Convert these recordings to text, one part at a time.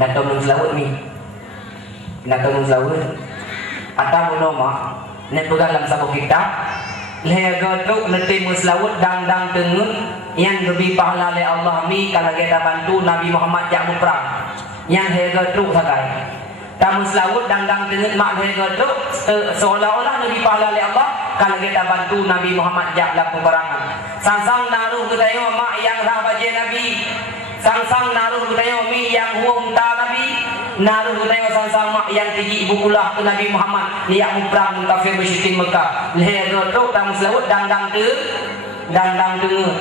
nak tahu selawat ni. Nak tahu selawat. Atau nama nak pegang dalam satu kitab. Lega tu nanti selawat dang tengut yang lebih pahala oleh Allah mi kalau kita bantu Nabi Muhammad jak perang. Yang lega tu sakai. Tamu selawat dang tengut mak lega tu seolah-olah lebih pahala oleh Allah kalau kita bantu Nabi Muhammad jak dalam peperangan. Sang naruh kita tengok mak yang rah baca Nabi. Sang naruh kita tengok mi yang huum ta Nabi. Naruh kita tengok sang mak yang tinggi ibu kulah ke Nabi Muhammad liak muprang kafir musyrikin Mekah. Lega tu tamu selawat dang tengut.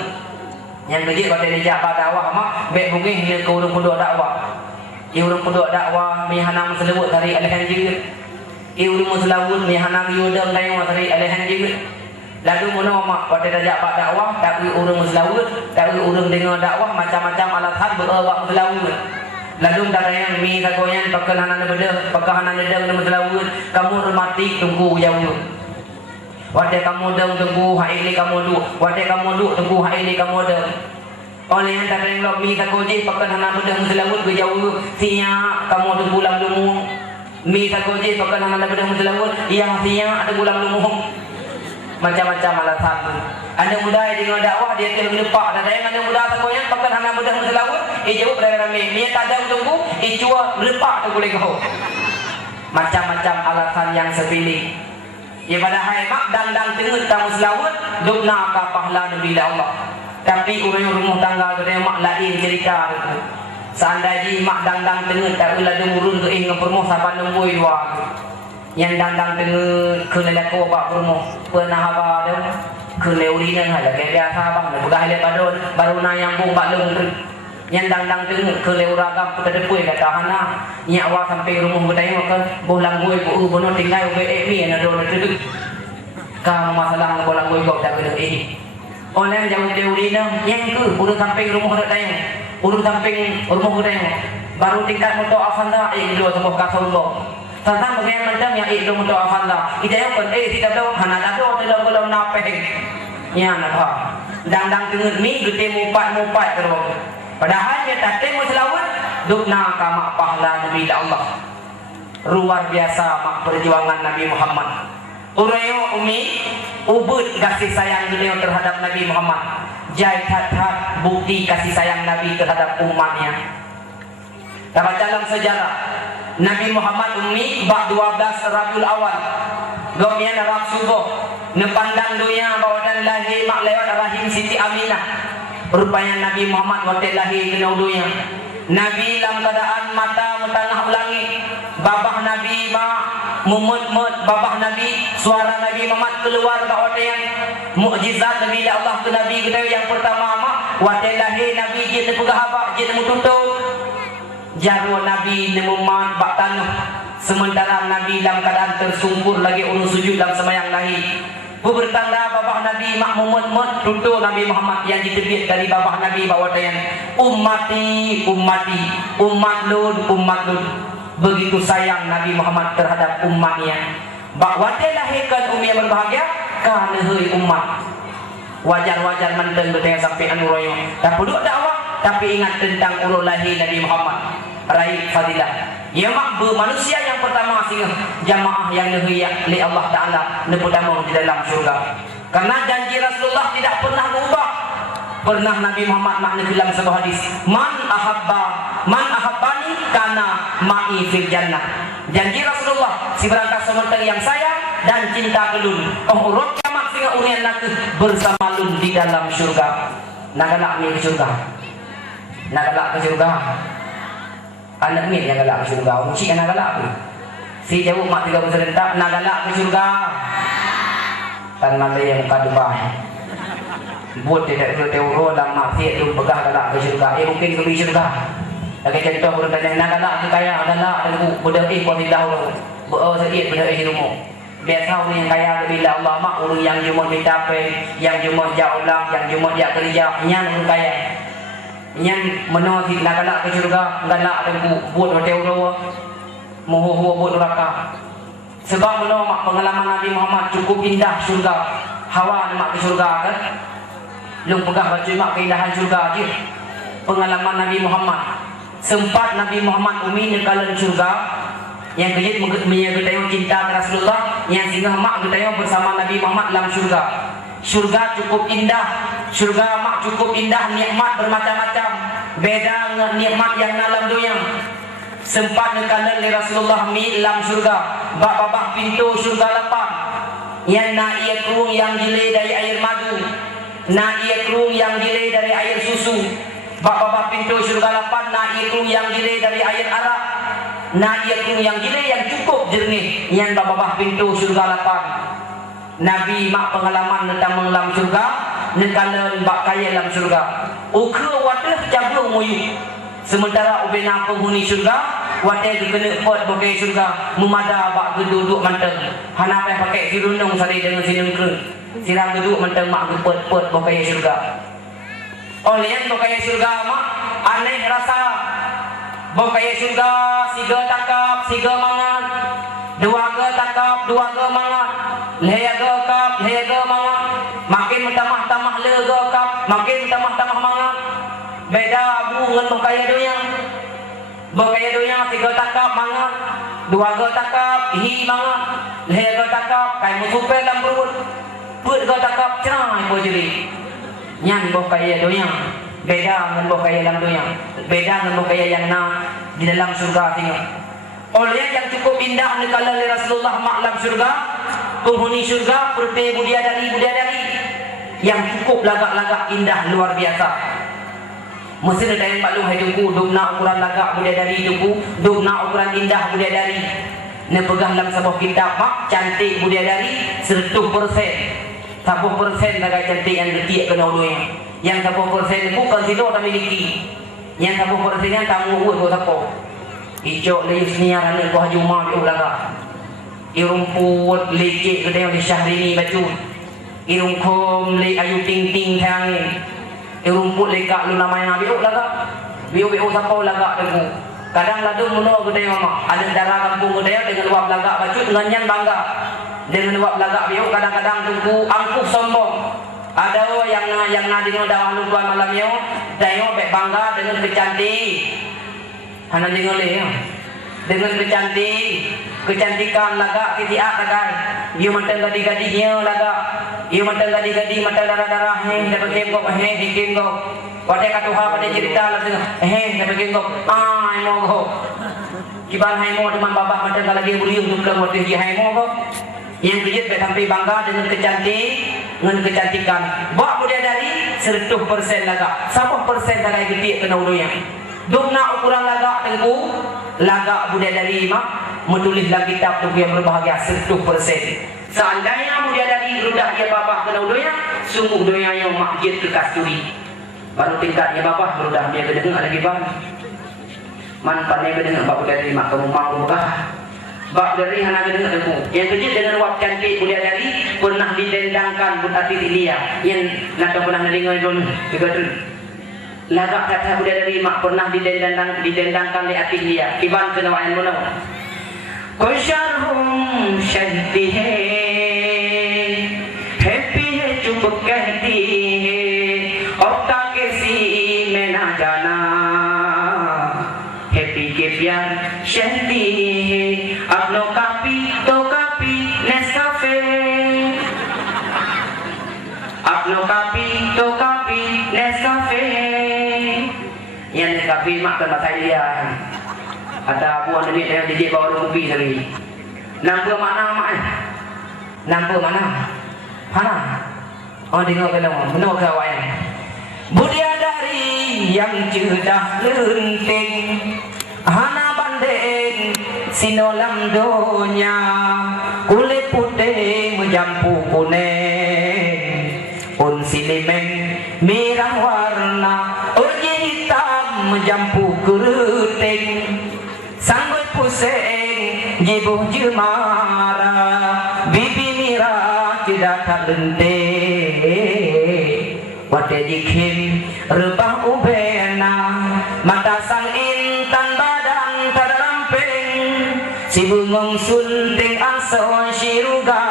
Yang kecil pada dia jabat dakwah mak baik mungkin dia ke urang pondok dakwah. Urang pondok dakwah mi hanam selawat dari alhamdulillah. Urang selawat mi hanam yudang tengok dari alhamdulillah. Lalu mana mak pada dia jabat dakwah tak urang selawat, tak urang dengar dakwah macam-macam alasan berawak selawat. Lalu darah mi sagoyan pakanan bedah, pakanan dedang nama selawat, kamu hormati tunggu jauh. Wadai kamu deng tunggu hak ini kamu duk. Wadai kamu duk tunggu hak ini kamu deng. Oleh yang tak ada mi sagoje pakanan bedah selawat ke jauh. Siap kamu tunggu ulang lumu. Mi sagoje pakanan bedah selawat yang siap ada ulang lumu. Macam-macam alasan tu. Ada muda yang dengar dakwah dia kena lepak dan ada muda sagoyan pakanan bedah selawat jauh dari ramai. Dia tak ada tunggu, cua lepak tu boleh kau. Macam-macam alasan yang sepilih. Ya pada hai mak dang tengut tamu selawat dukna ka pahala Nabi Allah. Tapi orang rumah tangga tu dia mak lain cerita tu. Seandainya mak dang tengut tak ulah demurun ke dengan permoh saban nomboi dua. Yang dang tengut ke lelako bak permoh pernah apa tu ke leurinan hala ke biasa bang pegah le padon baru na yang bung bak lung tu. Yang dang tengut ke leuragam ke depoi kata hana nyak wa sampai rumah bertanya ke bolang goi bu bono tinggal be mi na do tu ka masalah bolang goi kau tak kena oleh jauh deurina yang ke urus sampai rumah bertanya urus sampai rumah bertanya baru tingkat motor afanda dua sebuah kasollo tentang bagaimana mendang yang itu motor afanda idaya kan tidak tahu hana ada dalam napeh nya apa dang tengut mi gede mupat terus. Padahal dia tak temu selawat dukna kama pahala Nabi Allah. Luar biasa mak perjuangan Nabi Muhammad. Urayo umi ubud kasih sayang beliau terhadap Nabi Muhammad. Jai hat bukti kasih sayang Nabi terhadap umatnya. Dalam sejarah Nabi Muhammad umi bak 12 Rabiul Awal. Gomian Arab subuh nepandang dunia bawadan lahir mak lewat rahim Siti Aminah. Rupanya Nabi Muhammad waktu lahir ke dunia. Nabi dalam keadaan mata metanah langit. Babah Nabi mumut babah Nabi suara Nabi Muhammad keluar ke ordean. Mukjizat Nabi Allah ke Nabi kita yang pertama waktu lahir Nabi dia terpegah abak dia tertutup. Jaru Nabi nemuman bak tanuh. Sementara Nabi dalam keadaan tersungkur lagi urus sujud dalam sembahyang lahir. Bertanda babah Nabi makmumut tutur Nabi Muhammad yang ditebit dari babah Nabi bawa dayan ummati umat lud begitu sayang Nabi Muhammad terhadap umatnya bak dia lahirkan yang berbahagia karena hei umat wajar mantan bertanya sampai anu royo tak perlu dakwah tapi ingat tentang urut lahir Nabi Muhammad raih fadilah. Ya mak manusia yang pertama singa jamaah yang dihuyat oleh Allah Ta'ala nepudama di dalam syurga. Karena janji Rasulullah tidak pernah berubah. Pernah Nabi Muhammad makna dalam sebuah hadis, man ahabbani kana ma'i fil jannah. Janji Rasulullah si berangkat sementara yang saya dan cinta kelun. Urut kiamat singa urian nak bersama lun di dalam syurga. Nagalak ni ke syurga. Anak ni yang galak ke syurga. Orang cik nak galak apa? Si jauh mak 3 serentak nak galak ke syurga. Tan malai muka Dubai. Buat tidak teuro dalam maksiat tu pegah galak ke syurga. Mungkin ke syurga. Lagi contoh orang tanya nak galak ke kaya, galak dan budak kau tidak tahu. Sedikit budak rumah. Biasa orang yang kaya bila Allah mak orang yang cuma dicapai, yang cuma jauh-lang, yang cuma dia kerja, yang orang kaya. Yang menolak nak galak ke syurga, galak dan buat hotel dua, moho buat neraka. Sebab menolak pengalaman Nabi Muhammad cukup indah syurga. Hawa nak ke syurga kan? Lung pegah baju mak keindahan syurga aje. Pengalaman Nabi Muhammad sempat Nabi Muhammad umi nekalan syurga yang kejut menyegetayo cinta ke Rasulullah yang singgah mak getayo bersama Nabi Muhammad dalam syurga. Syurga cukup indah, syurga mak cukup indah, nikmat bermacam-macam, beda dengan nikmat yang dalam dunia. Sempat nekalan li Rasulullah mi dalam syurga, bak-bak pintu syurga lapang yang na ia kerung yang gile dari air madu, na ia kerung yang gile dari air susu. Bak-bak pintu syurga lapang, na ia kerung yang gile dari air arak, na ia kerung yang gile yang cukup jernih yang bak-bak pintu syurga lapang. Nabi mak pengalaman tentang mengelam syurga, nekalan bak kaya dalam syurga. Ukra wadah jaga muyu. Sementara ubena penghuni syurga, wadah kena pot pakai syurga, memada bak geduduk manteng. Hana apa pakai sirunung sari dengan sinengkre. Sirang geduk manteng mak gepot-pot pakai syurga. Oleh yang pakai syurga mak aneh rasa. Pakai syurga siga takap, siga mangan. Dua ke takap, dua ke mangan. Lega kap, lega mangan. Makin tamah-tamah lega kap, makin tamah-tamah mangan. Beda abu dengan bokaya dunia. Bokaya dunia tiga takap mangan, dua ke takap hi mangan, lega takap kai musupe dalam perut. Put ke takap cerai bojuri. Nyan bokaya dunia. Beda dengan bokaya dalam dunia. Beda dengan bokaya yang di dalam surga tengok. Oleh yang cukup indah nekala Rasulullah maklam syurga, penghuni syurga seperti budiadari yang cukup lagak-lagak indah luar biasa. Mesti ada yang maklum hidupku, dukna ukuran lagak budiadari hidupku, dukna ukuran indah budiadari. Ne pegang dalam sebuah kitab mak cantik budiadari 100%. 10% lagak cantik yang detik kena dunia. Yang 10% itu kan tidak ada miliki. Yang 10% yang tamu buat siapa? Icok le senior anak ko hajuma bi ulaga. Irumput lecek ke dia di Syahrini baju. Irungkom le ayu ting-ting thang ni. Irumput le kak lu namanya bi ulaga. Bi siapa ulaga deku. Kadang ladu muno ke dia mama. Ada darah kampung ke dia dengan luap laga baju dengan yang bangga. Dengan luap laga bi kadang-kadang tunggu angkuh sombong. Ada yang nadi no dawah lu malam yo, dayo bek bangga dengan kecantik. Hana dengar le dengan kecantikan laga ketiak lagai. Ieu manteng gadi-gadi nya laga. Ieu manteng gadi-gadi mata darah-darah dapat kengkok kengkok. Pada katuha pada cerita lah dapat kengkok. Mo go. Kiban hai mo teman babah manteng lagi beliau untuk motif di hai mo go. Yang kejut bet sampai bangga dengan kecantikan. Bak budiadari 100% laga. 10% laga gede kena ulunya. Dukna ukuran lagak tengku, lagak budiadari mak menulis dalam kitab tu yang berbahagia 100%. Seandainya budiadari berudah dia bapak kena udonya, sungguh donya yang makjid kekasturi. Baru tingkatnya bapak berudah dia kedengar lagi bang. Manfaatnya kedengar bapak budiadari mak kamu mau bah. Bak dari hana kedengar tengku. Yang kejut dengan wap cantik budiadari pernah didendangkan berarti dia. Yang nak pernah dengar dulu juga tu. Lagak kata budiadari mak pernah didendangkan di hati dia. Kiban kenawain mana? Kusharhum syahdi hai, happy hai cukup कहती है, औरता कैसी मैं ना जाना, happy के प्यार शहदी है, अपनों का पी तो कापी नेस्काफे, अपनों का पी तो copy Nescafe. Yang kapi mak kan matai dia. Ada abuan duit yang dijek bawa kopi sekali. Nampak mana mak? Nampak mana? Mana? Oh dengar kalau benar ke awak ni. Budiadari yang cerdas lenting, hana banding sinolam donya, kulit putih menjampu kuning, un silimeng merah warna. Menjampu keruting, sanggup pusing jibuh jemara, bibi mira tidak tak lenting. Wate dikin rebah ubena, mata sang intan badan tak ramping, si bungong sunting aso syiruga,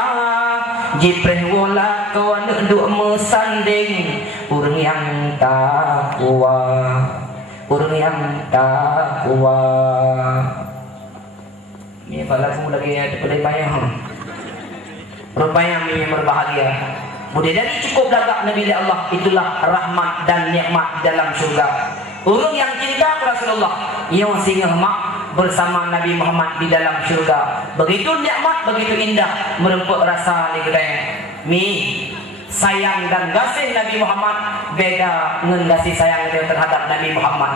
jipreh wola kawan duk mesanding, urang yang tak kuat. orang yang takwa. Ni lagu lagi ada pada bayang. Rupanya yang berbahagia. Mudah dari cukup lagak Nabi Allah, itulah rahmat dan nikmat dalam syurga. Orang yang cinta Rasulullah, yang singgah mak bersama Nabi Muhammad di dalam syurga. Begitu nikmat, begitu indah, merempuk rasa di kedai. Mi sayang dan kasih Nabi Muhammad beda dengan kasih sayang dia terhadap Nabi Muhammad.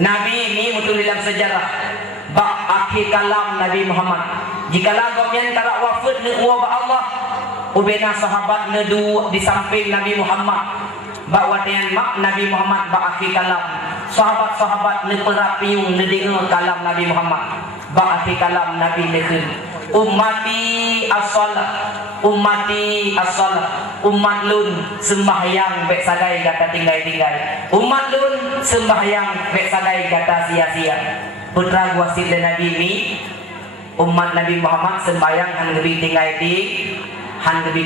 Nabi ini betul dalam sejarah bak akhir kalam Nabi Muhammad. Jika lagu yang tak wafat ni Allah ubena sahabat nedu di samping Nabi Muhammad bak watian mak Nabi Muhammad bak akhir kalam. Sahabat-sahabat ni perapiung ni dengar kalam Nabi Muhammad bak akhir kalam Nabi nekin. Ummati as-salat, ummati as-salat. Umat lun sembahyang bek sadai kata tinggai-tinggai. Umat lun sembahyang bek sadai kata sia-sia. Putra wasit Nabi ini umat Nabi Muhammad sembahyang han gebi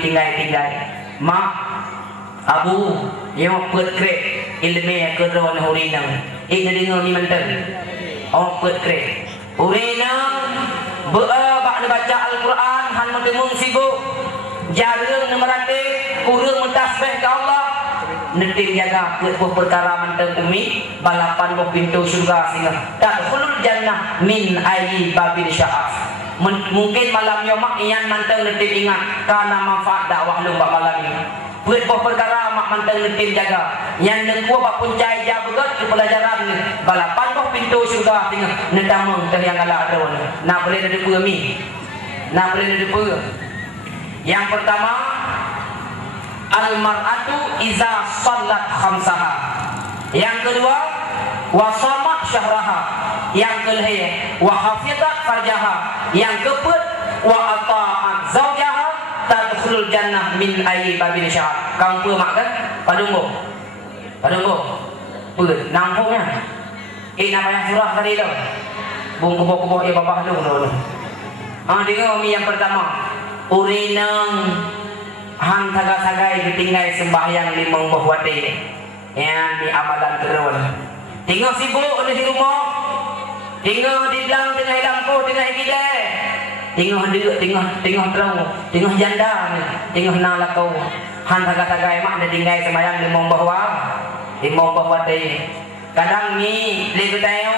tinggai-tinggai. Mak Abu yang put krek ilmu ke ron hurinang. Ik dengar ni mantan. Oh put krek. Hurinang bak baca Al-Quran han mengemung sibuk. Jarang merate kurang mentasbih ke Allah. Netim jaga perkara mantan umi balapan buh pintu syurga singa. Tadkhulul jannah min ayyi babil sya'af. Mungkin malam yomak ian mantan netim ingat karena manfaat dakwah lu bak malam ini. Buh perkara mak mantan netim jaga. Yang nengku bak puncai ja begat ke pelajaran ni. Balapan buh pintu syurga singa. Netamung teh yang ala ada ni. Nak boleh ada mi. Nak boleh ada. Yang pertama, al-mar'atu iza sallat khamsaha. Yang kedua, wa shamat syahraha. Yang ketiga, wa hafizat farjaha. Yang keempat, wa ata'at zawjaha tadkhulul jannah min ayyi babil sya'ab. Kang pe mak kan? Padunggo. Pe nampungnya. Nama yang surah tadi tu. Bung kubo-kubo babah lu. Dengar mi yang pertama. Urinang han taga-tagai ketinggai sembahyang di mengbahwati yang di amalan terun. Tinggal sibuk di rumah, tinggal di belang tengah lampu tengah gile, tinggal terung, tinggal janda, tinggal nalakau. Han taga-tagai mak ketinggai sembahyang di mengbahwati. Kadang ni lagi tayo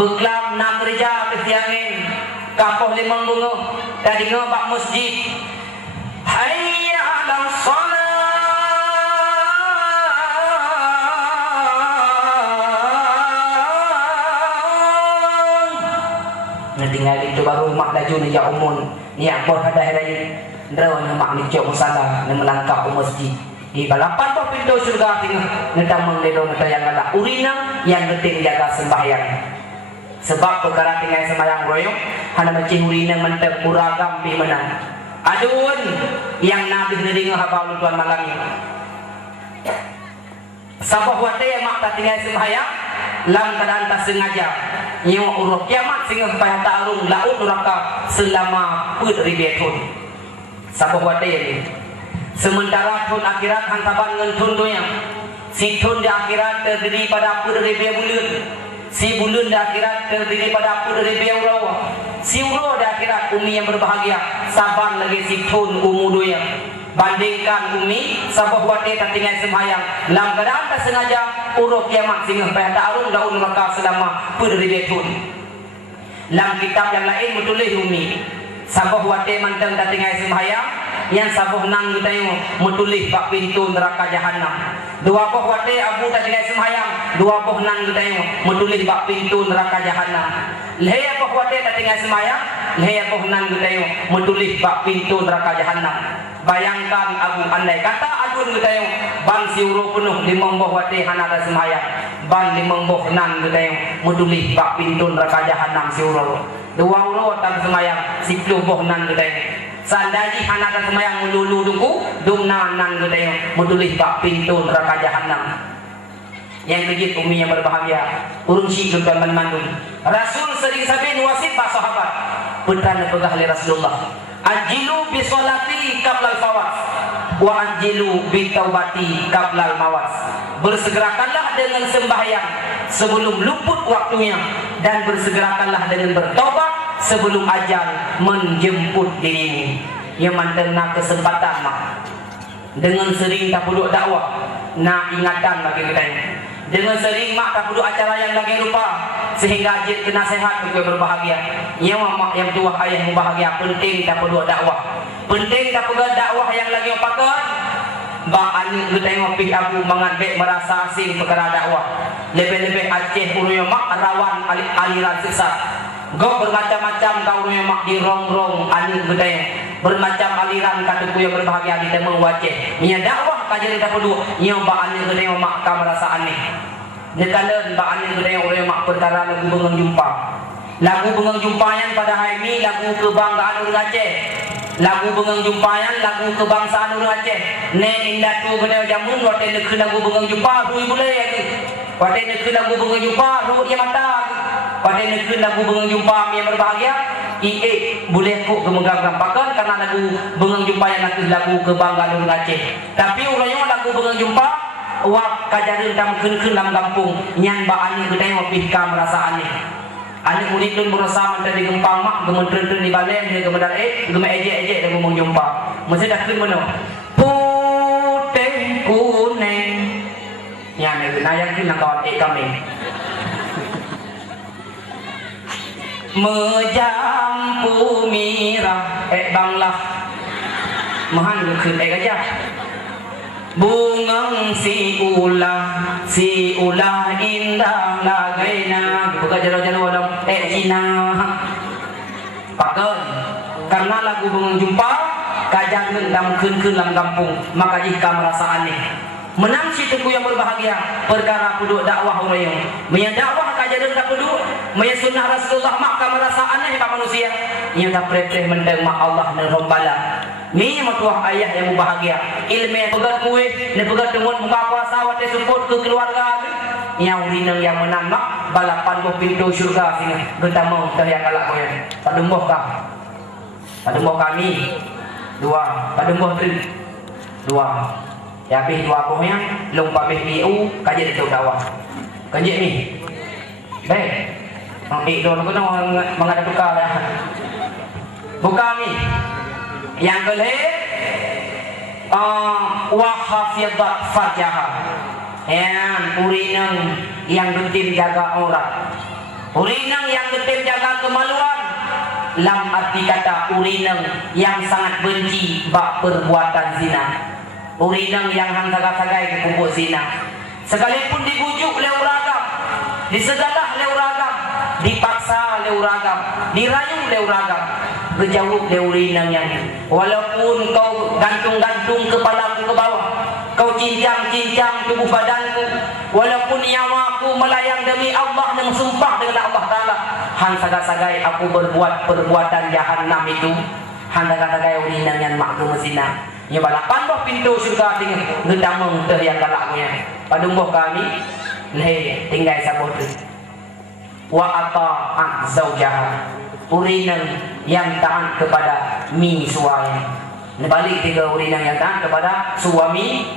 beklam nak kerja kesiangin. Kapoh limang bunga tadi ngobak masjid hayya 'alas salat tinggal itu baru mak laju ni ya umun ni apa hadah lain ndra mak ni cok musala ni melangkap ke masjid di balapan tu pintu surga tengah ngetamang lelo yang galak urina yang penting jaga sembahyang. Sebab perkara tinggal sembahyang royong hana macam urina mentep kuragam di mana. Adun yang Nabi dengar habau tuan malam ini. Sabah wate yang mak tak tinggal sembahyang lam keadaan tak sengaja. Nyawa urut kiamat sehingga supaya tarung laut neraka selama ribu. Sabah wate ini. Sementara tun akhirat hantaban ngan tun doyang. Si tun di akhirat terdiri pada ribu bulan. Si bulan di akhirat terdiri pada ribu euro. Si euro di akhirat umi yang berbahagia. Saban lagi si tun umudu yang bandingkan umi sabah wate tak tinggal sembahyang. Lam keadaan tak sengaja urut kiamat sehingga supaya tarung daun neraka selama ribu tun. Lam kitab yang lain bertulis umi sabah wate manteng tak tinggal sembahyang. Yang sabah nang kita yang menulis bak pintu neraka jahanam. Dua boh wate abu tak tinggal sembahyang. Dua boh nang kita yang menulis bak pintu neraka jahanam. Lehya boh wate tak tinggal sembahyang. Lehya boh nang kita yang menulis bak pintu neraka jahanam. Bayangkan abu andai kata adun kita yang ban siuro penuh 5 boh wate hana tak sembahyang. Ban 5 boh nang kita yang menulis bak pintu neraka jahanam siuro. 2 euro tak sembahyang 10 boh nang kita yang sandaji hana tak semayang melulu duku dumna nan gede menulis bak pintu neraka jahanam. Yang kejit umi yang berbahagia urun syik dan mandun Rasul sering sabin wasit pak sahabat putra nepegah oleh Rasulullah ajilu bi sholati qabla al-fawat wa anjilu bitaubati qablal mawas. Bersegerakanlah dengan sembahyang sebelum luput waktunya, dan bersegerakanlah dengan bertobat sebelum ajal menjemput dirimu. Yang mantena kesempatan mak dengan sering tak perlu dakwah, nak ingatan bagi kita. Dengan sering mak tak perlu acara yang lagi lupa, sehingga ajit kena sehat untuk berbahagia. Yang mak yang tua ayah berbahagia, penting tak perlu dakwah. Penting tak perlu dakwah yang lagi pakai. Bang ani kita tengok pi abu mengadek merasa asing perkara dakwah. Lebih-lebih Aceh urang mak rawan aliran sesat. Go bermacam-macam kau urang mak di rong-rong ani kita bermacam aliran kata ku yang berbahagia kita mewaceh. Nya dakwah kajian tak perlu. Nya bang ani kita tengok mak ka merasa aneh. Dekalan bang ani kita tengok urang mak perkara lagu bengang jumpa. Lagu bengang jumpayan pada hari ini lagu kebanggaan urang Aceh. Lagu bengang jumpayan, lagu kebangsaan orang Aceh. Ne indah tu benar jamun, waktu nak lagu bengang jumpa, hui boleh lagi. Waktu nak lagu bengang jumpa, hui yang mata. Waktu nak lagu bengang jumpa, yang berbahagia. Boleh kok kemegang rampakan karena lagu bengang jumpayan nak lagu kebanggaan orang Aceh. Tapi orangnya lagu bengang jumpa, wak kajaran tam kun dalam kampung, nyan ba ani kita yang pihka merasa aneh. Anak murid pun berusaha mencari gempang mak, gementren di balen, dia gemedal gemel ejek-ejek dan ngomong jumpa. Mesti dah kun mana? Putih kuning. Ya, nak kun nak kawan kami. Mejampu mirah, banglah. Mahan kun aja. Bungang si ulah indah lagaina. Buka jaro-jaro dalam Cina. Pakai karena lagu bungang jumpa kajang gendam kun dalam kampung, maka jika merasa aneh. Menang si tuku yang berbahagia perkara puduk dakwah orang yang menyang dakwah kajaran tak puduk menyang sunnah Rasulullah maka merasa aneh pak manusia yang tak preteh mendeng mak Allah dan rombala. Ni matuah ayah yang berbahagia. Ilmu yang pegat kuih, ni pegat temuan buka puasa, wate support ke keluarga. Yang rinang yang menang mak, balapan buah pintu syurga sini. Genta mau tak yang kalak koyan. Padumboh kah? Padumboh kami. Dua. Padumboh tu. Dua. Ya habis dua pohnya, lompat habis BU, kajian itu dakwah. Kajian ni. Baik. Mak ikut aku nak mengadap tukar dah. Buka ni. Yang kelih wahafidat farjaha. Yang urinang yang getim jaga aurat. Urinang yang getim jaga kemaluan. Lam arti kata urinang yang sangat benci bak perbuatan zina. Urinang yang hang sagai-sagai ke kubuk zina. Sekalipun dibujuk oleh uragam, disegalah oleh uragam, dipaksa oleh uragam, dirayu oleh uragam, berjauh oleh urinang yang walaupun kau gantung-gantung kepalaku ke bawah, kau cincang-cincang tubuh badanku, walaupun nyawaku melayang demi Allah dan sumpah dengan Allah Ta'ala, hang sagai-sagai aku berbuat perbuatan jahanam itu, hang sagai-sagai urinang yang makku mesina. Ya balapan boh pintu syurga tinggal ngedamung teh yang galaknya. Padumboh kami leh tinggal sabot tu. Wa ata'at zaujaha. Urinang yang taat kepada mi suami. Balik tiga urinang yang taat kepada suami,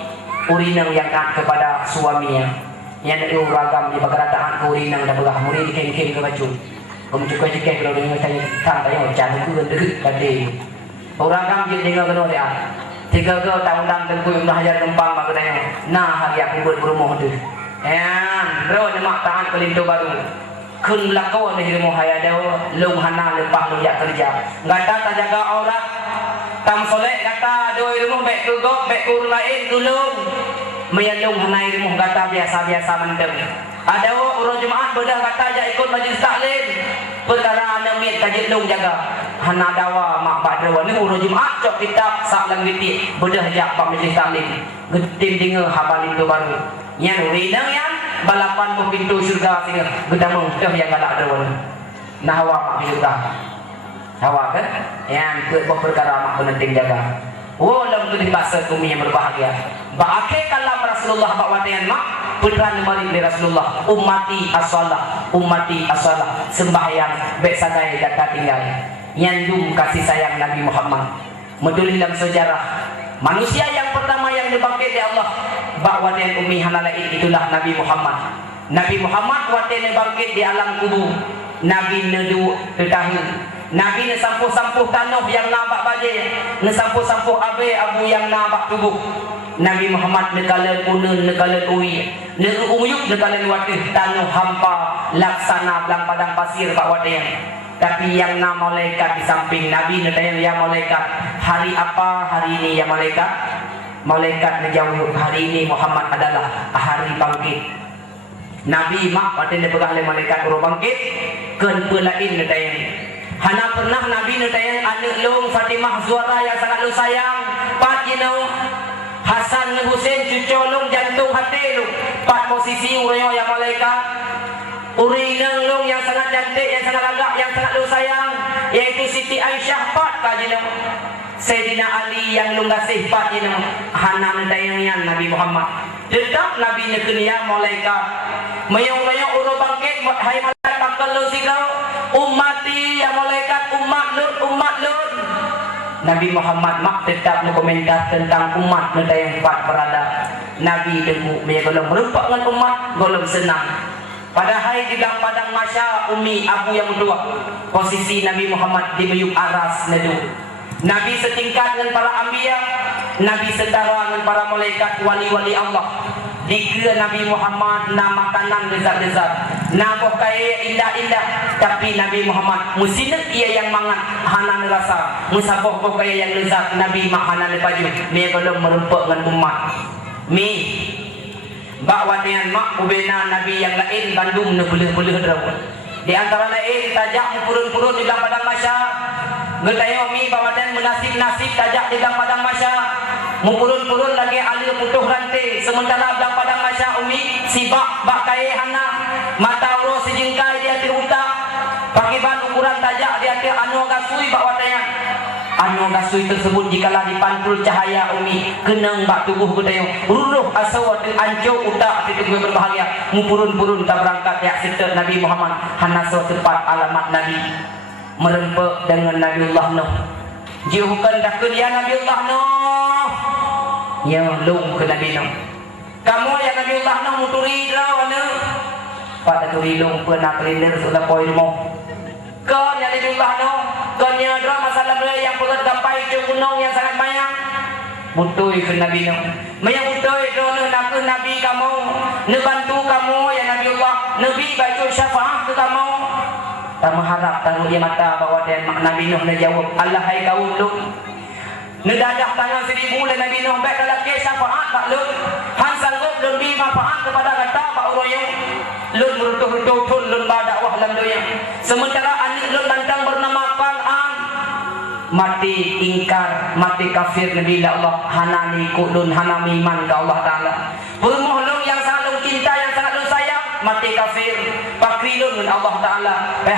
urinang yang taat kepada suaminya. Yang ada ragam di perkara taat ke urinang dan belah murid kem-kem ke baju. Kemudian kalau dengan tanya tang tanya macam tu dekat tadi. Ragam je tinggal kena dia. Tiga ke tahun-tahun tengku yang hajar gempang mak katanya. Nah hari aku buat berumah tu. Bro nyemak tahan kelintu baru. Kun lakau ni rumah hayat dia lung hana lepas lu jak kerja. Gata tak jaga aurat. Tam soleh kata doi rumah baik kugok baik ur lain tulung. Menyalung hana rumah gata biasa-biasa mendem. Ada orang jemaah bedah kata jak ikut majlis taklim. Perkara namit kaji lung jaga. Hana dawa mak badrawa ni urus Jumaat cok kitab sak lang giti bedah jak pak majlis taklim getim dinga habal itu baru yang urinang yang balapan bu pintu syurga singa gedamung teh yang galak dawa nah hawa mak syurga hawa kan yang ke perkara mak penting jaga lam tu dipaksa kumi yang berbahagia ba ake kalam Rasulullah bak watian mak putra balik dari Rasulullah ummati as-salah sembahyang baik sadai kata tinggal nyandung kasih sayang Nabi Muhammad. Menulis dalam sejarah Manusia yang pertama yang dibangkit di Allah bak waden umi hanalain itulah Nabi Muhammad. Nabi Muhammad waden bangkit di alam kubur. Nabi nedu tetahun. Nabi ne sampuh-sampuh tanah yang nabak baje, ne sampuh-sampuh abe abu yang nabak tubuh. Nabi Muhammad negala kunun negala ui, ne umuyuk negala watih tanah hampa laksana belang padang pasir pak waden. Tapi yang nama malaikat di samping Nabi nedayang ya malaikat. Hari apa hari ini ya malaikat? Malaikat menjawab hari ini Muhammad adalah hari bangkit. Nabi mak pada dipegang oleh malaikat urut bangkit ken pelain nedayang. Hana pernah Nabi nedayang anak long Fatimah Zuhra yang sangat lu sayang. Pat Hasan dan Husain cucu long jantung hati lu. Pat posisi urayo yang malaikat. Uri nang long yang sangat cantik, yang sangat agak, yang sangat lu sayang, yaitu Siti Aisyah pat kajina. Sayyidina Ali yang lu kasih pat jina. Hana nedayang Nabi Muhammad. Tetap Nabi nekenia malaikat. Mayang-mayang urut bangkit hai malaikat kalau sikau ummati ya malaikat umat Lut. Nabi Muhammad mak tetap berkomentar tentang umat nedayang pat berada. Nabi dengku me golong merupak dengan umat golong senang. Padahal di dalam padang masya umi abu yang dua posisi Nabi Muhammad di beyuk aras nedu. Nabi setingkat dengan para anbiya, Nabi setara dengan para malaikat wali-wali Allah. Dikira Nabi Muhammad na makanan lezat-lezat, na kaya indah-indah, tapi Nabi Muhammad musinet ia yang mangan hanan rasa, musaboh kaya yang lezat. Nabi mak hanan baju, me belum merempuk dengan umat. Mi bakwa dengan mak ubena Nabi yang lain Bandung ne boleh-boleh draw. Di antara lain tajak purun-purun di dalam padang masya. Ngetayo mi bawa dan menasib-nasib tajak di dalam padang masya. Mupurun-purun lagi alir putuh rantai. Sementara dalam padang masya umi sibak bak kaya hana mata uro sejengkai di hati utak. Pakiban ukuran tajak di hati anu gasui bawa tanya. Anu gasui tersebut jikalah dipantul cahaya umi kenang bak tubuh kutayo ruruh asawa ancur utak itu gue berbahagia. Mupurun-purun tak berangkat ya serta Nabi Muhammad hanaso tepat alamat Nabi merempek dengan Nabiullah Nuh. Jihukan dakun ya Nabiullah Nuh. Ya lung ke Nabi Nuh. Kamu ya Nabiullah Nuh muturi draw anu. Pada turi lung pernah kelender sudah poin mo. Kan ya Nabiullah Nuh. Kan ya draw masalah dia yang perlu gapai ke gunung yang sangat banyak. Butui ke Nabi Nuh. Mayang butui draw Nuh nakun Nabi kamu. Ne bantu kamu ya Nabiullah. Nabi baca syafaat ke kamu. Tak mengharap taruh dia mata bahawa dia Nabi Nuh dia jawab Allah hai kaum Lut. Nedadah tangan 1000 le Nabi Nuh baik kalau ke syafaat Pak Lut. Han sanggup lebih manfaat kepada kata Pak Uroyo. Lut merutuh-rutuh pun Lut berdakwah dalam dunia. Sementara anak Lut bantang bernama Qal'an mati ingkar, mati kafir Nabi Allah. Hanani kulun hanami iman ke Allah Ta'ala. Perumuh Lut yang sangat Lut cinta, yang sangat Lut sayang mati kafir. Pakrilun dengan Allah Ta'ala.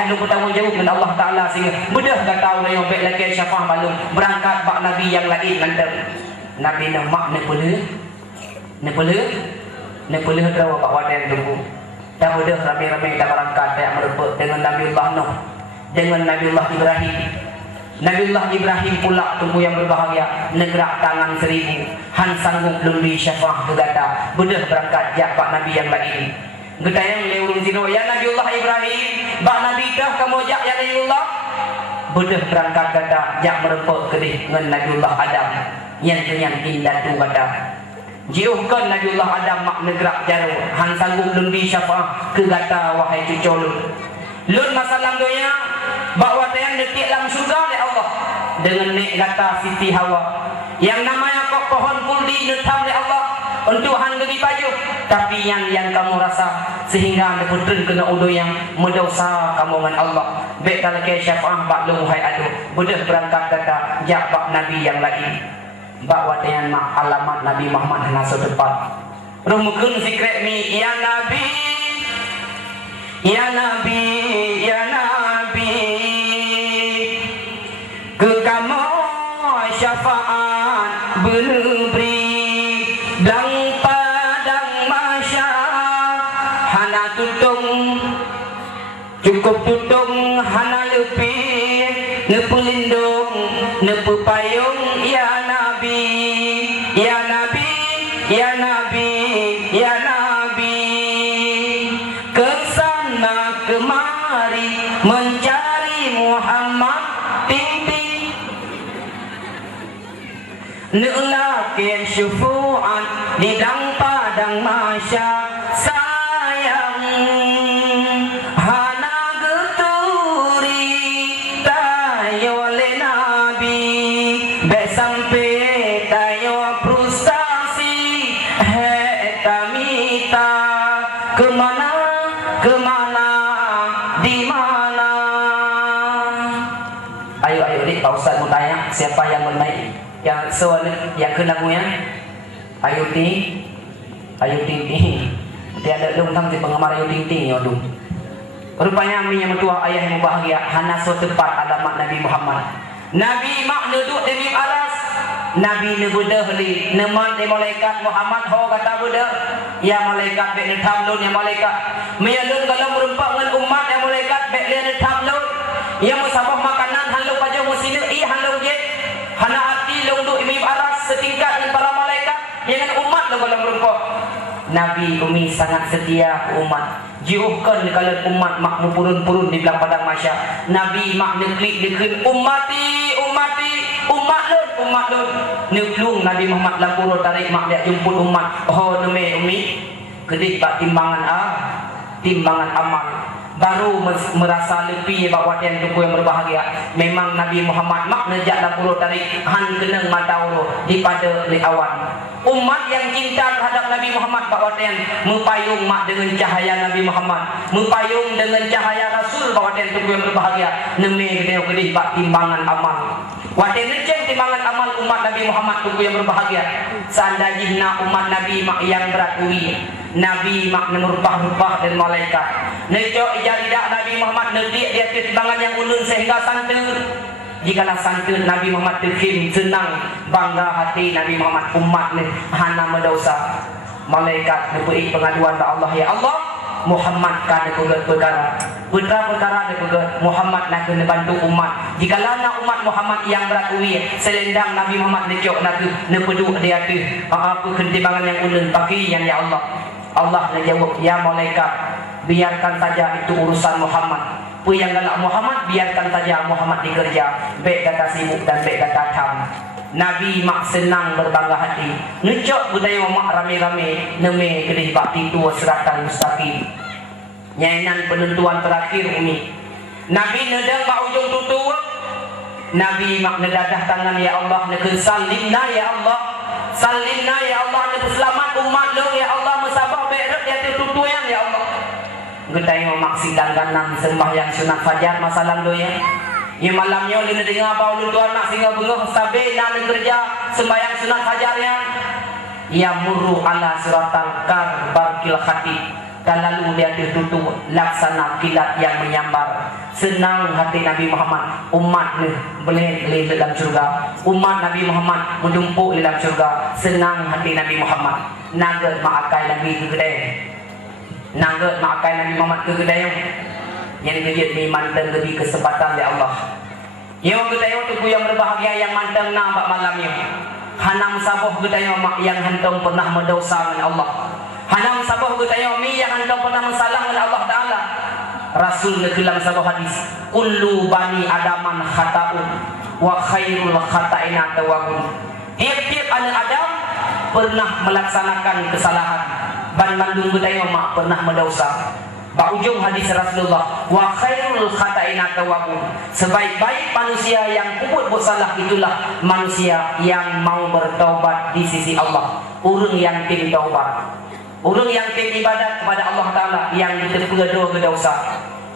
Lu bertanggung jawab dengan Allah Ta'ala sehingga mudah tak tahu lah yang baik lagi syafah balung berangkat bak Nabi yang lain nanti Nabi nama ne pula draw bak wadan tunggu. Tak mudah ramai-ramai tak berangkat tak merebut dengan Nabiullah Nuh, dengan Nabiullah Ibrahim. Nabiullah Ibrahim pula tunggu yang berbahagia negrak tangan 1000 han sanggup lumbi syafah bergata mudah berangkat jak bak Nabi yang lain. Getayang leurung sino ya Nabiullah Ibrahim bak Nabi dah kamu jak ya Nabiullah bedah berangkat kata jak merempuk kedih dengan Nabiullah Adam yang indah tu kata jiuhkan Nabiullah Adam mak negrak jaru han sanggup lebih syafaat ke kata wahai cucu Lut masalah dunia bahawa tayang detik dalam surga oleh Allah dengan nek kata Siti Hawa yang namanya kok pohon kuldi netam oleh Allah untuk han lebih baju tapi yang kamu rasa sehingga anda putrin kena udo yang mendosa kamu dengan Allah baik kalau ke syafaat bak lu hai adu bedah berangkat kata jak bak Nabi yang lain bak wadayan mak alamat Nabi Muhammad naso tepat rumukun sikret mi ya Nabi ya Nabi ya Nabi ke kamu syafaat beri dan cukup tutung hana lebih nepelindung nepepayung ya Nabi Nulakin syufu'an di dang padang masya sayang hana geturi tayo le nabi be sampai tayo frustasi he tamita kemana di mana. Ayo dik Pak Ustaz mau tanya siapa yang bermain yang soal yang ke lagunya Ayu Ting dia ada dong tang di penggemar Ayu Ting yodung rupanya ami yang mentua ayah yang bahagia hana so tepat alamat Nabi Muhammad Nabi mak duduk di aras Nabi ne budak li neman de malaikat Muhammad ho kata budak ya malaikat be tamlun ya malaikat meyalun kalau merempak dengan umat ya malaikat be le tamlun ya musabah makanan halu pajo musine halu je hana hati long du imi aras setingkat dengan para malaikat dengan umat lo kalau merempak Nabi umi sangat setia umat jiuhkan kalau umat mak purun-purun di belakang padang masya Nabi mak neklik dekin umat lun nuklung Nabi Muhammad lapuro tarik mak dia jemput umat oh demi umi kedit pak timbangan amal baru merasa lebih bawa yang tuku yang berbahagia memang Nabi Muhammad mak nejak lapuro tarik han keneng matauro di pada li awan umat yang cinta terhadap Nabi Muhammad bawa yang mempayung mak dengan cahaya Nabi Muhammad mempayung dengan cahaya Rasul bawa yang tuku yang berbahagia neme kedit pak timbangan amal wadah neceng timbangan amal umat Nabi Muhammad tuku yang berbahagia seandainya umat Nabi mak yang beratui Nabi mak merubah-rubah dan malaikat necok ijaridak Nabi Muhammad nedik dia timbangan yang ulun sehingga santun jikalau santun Nabi Muhammad terkim senang bangga hati Nabi Muhammad umat ni hana mendosa malaikat nebui pengaduan ke Allah ya Allah Muhammad kan perkara perkara dekat Muhammad nak kena bantu umat jikalau nak umat Muhammad yang beratui selendang Nabi Muhammad necok nak nepeduk dia tu apa kentimbangan yang ulun pakian ya Allah Allah nak jawab ya malaikat biarkan saja itu urusan Muhammad apa yang galak Muhammad biarkan saja Muhammad dikerja baik kata sibuk dan baik kata tam Nabi mak senang berbangga hati ngecok budaya mak rame-rame neme kedih bakti tua seratan mustaqim nyainan penentuan terakhir umi Nabi nedang mak ujung tutu Nabi mak nedadah tangan ya Allah nekun salimna ya Allah nekun selamat umat lo ya Allah musabah berat ya tutu yang ya Allah gedai mak sidang ganang sembahyang sunat fajar masalah doya ya malamnya oleh dengar bau tuan nak singa bengah sabe nak kerja sembahyang sunat fajarnya ya muru ala suratal kar barkil khati lalu dia ditutup laksana kilat yang menyambar senang hati Nabi Muhammad umat ni boleh dalam surga umat Nabi Muhammad mendumpuk dalam surga senang hati Nabi Muhammad naga maakai Nabi gede naga maakai Nabi Muhammad gede yang kejut ni manteng lebih kesempatan ya Allah yang gede tu yang berbahagia yang manteng nampak malamnya hanam sabuh gede yang hantong pernah mendosa dengan Allah hanam sabuh gede mi yang hantong pernah mensalah dengan Allah Ta'ala Rasul dalam sebuah hadis kullu bani adaman khata'un wa khairul khata'ina tawabun tiap-tiap anak Adam pernah melaksanakan kesalahan bandung gede mak pernah mendosa Pak ujung hadis Rasulullah wa khairul khata'ina tawabun sebaik-baik manusia yang puput bersalah itulah manusia yang mau bertaubat di sisi Allah orang yang tim taubat orang yang tim ibadat kepada Allah Ta'ala yang diterpeda dosa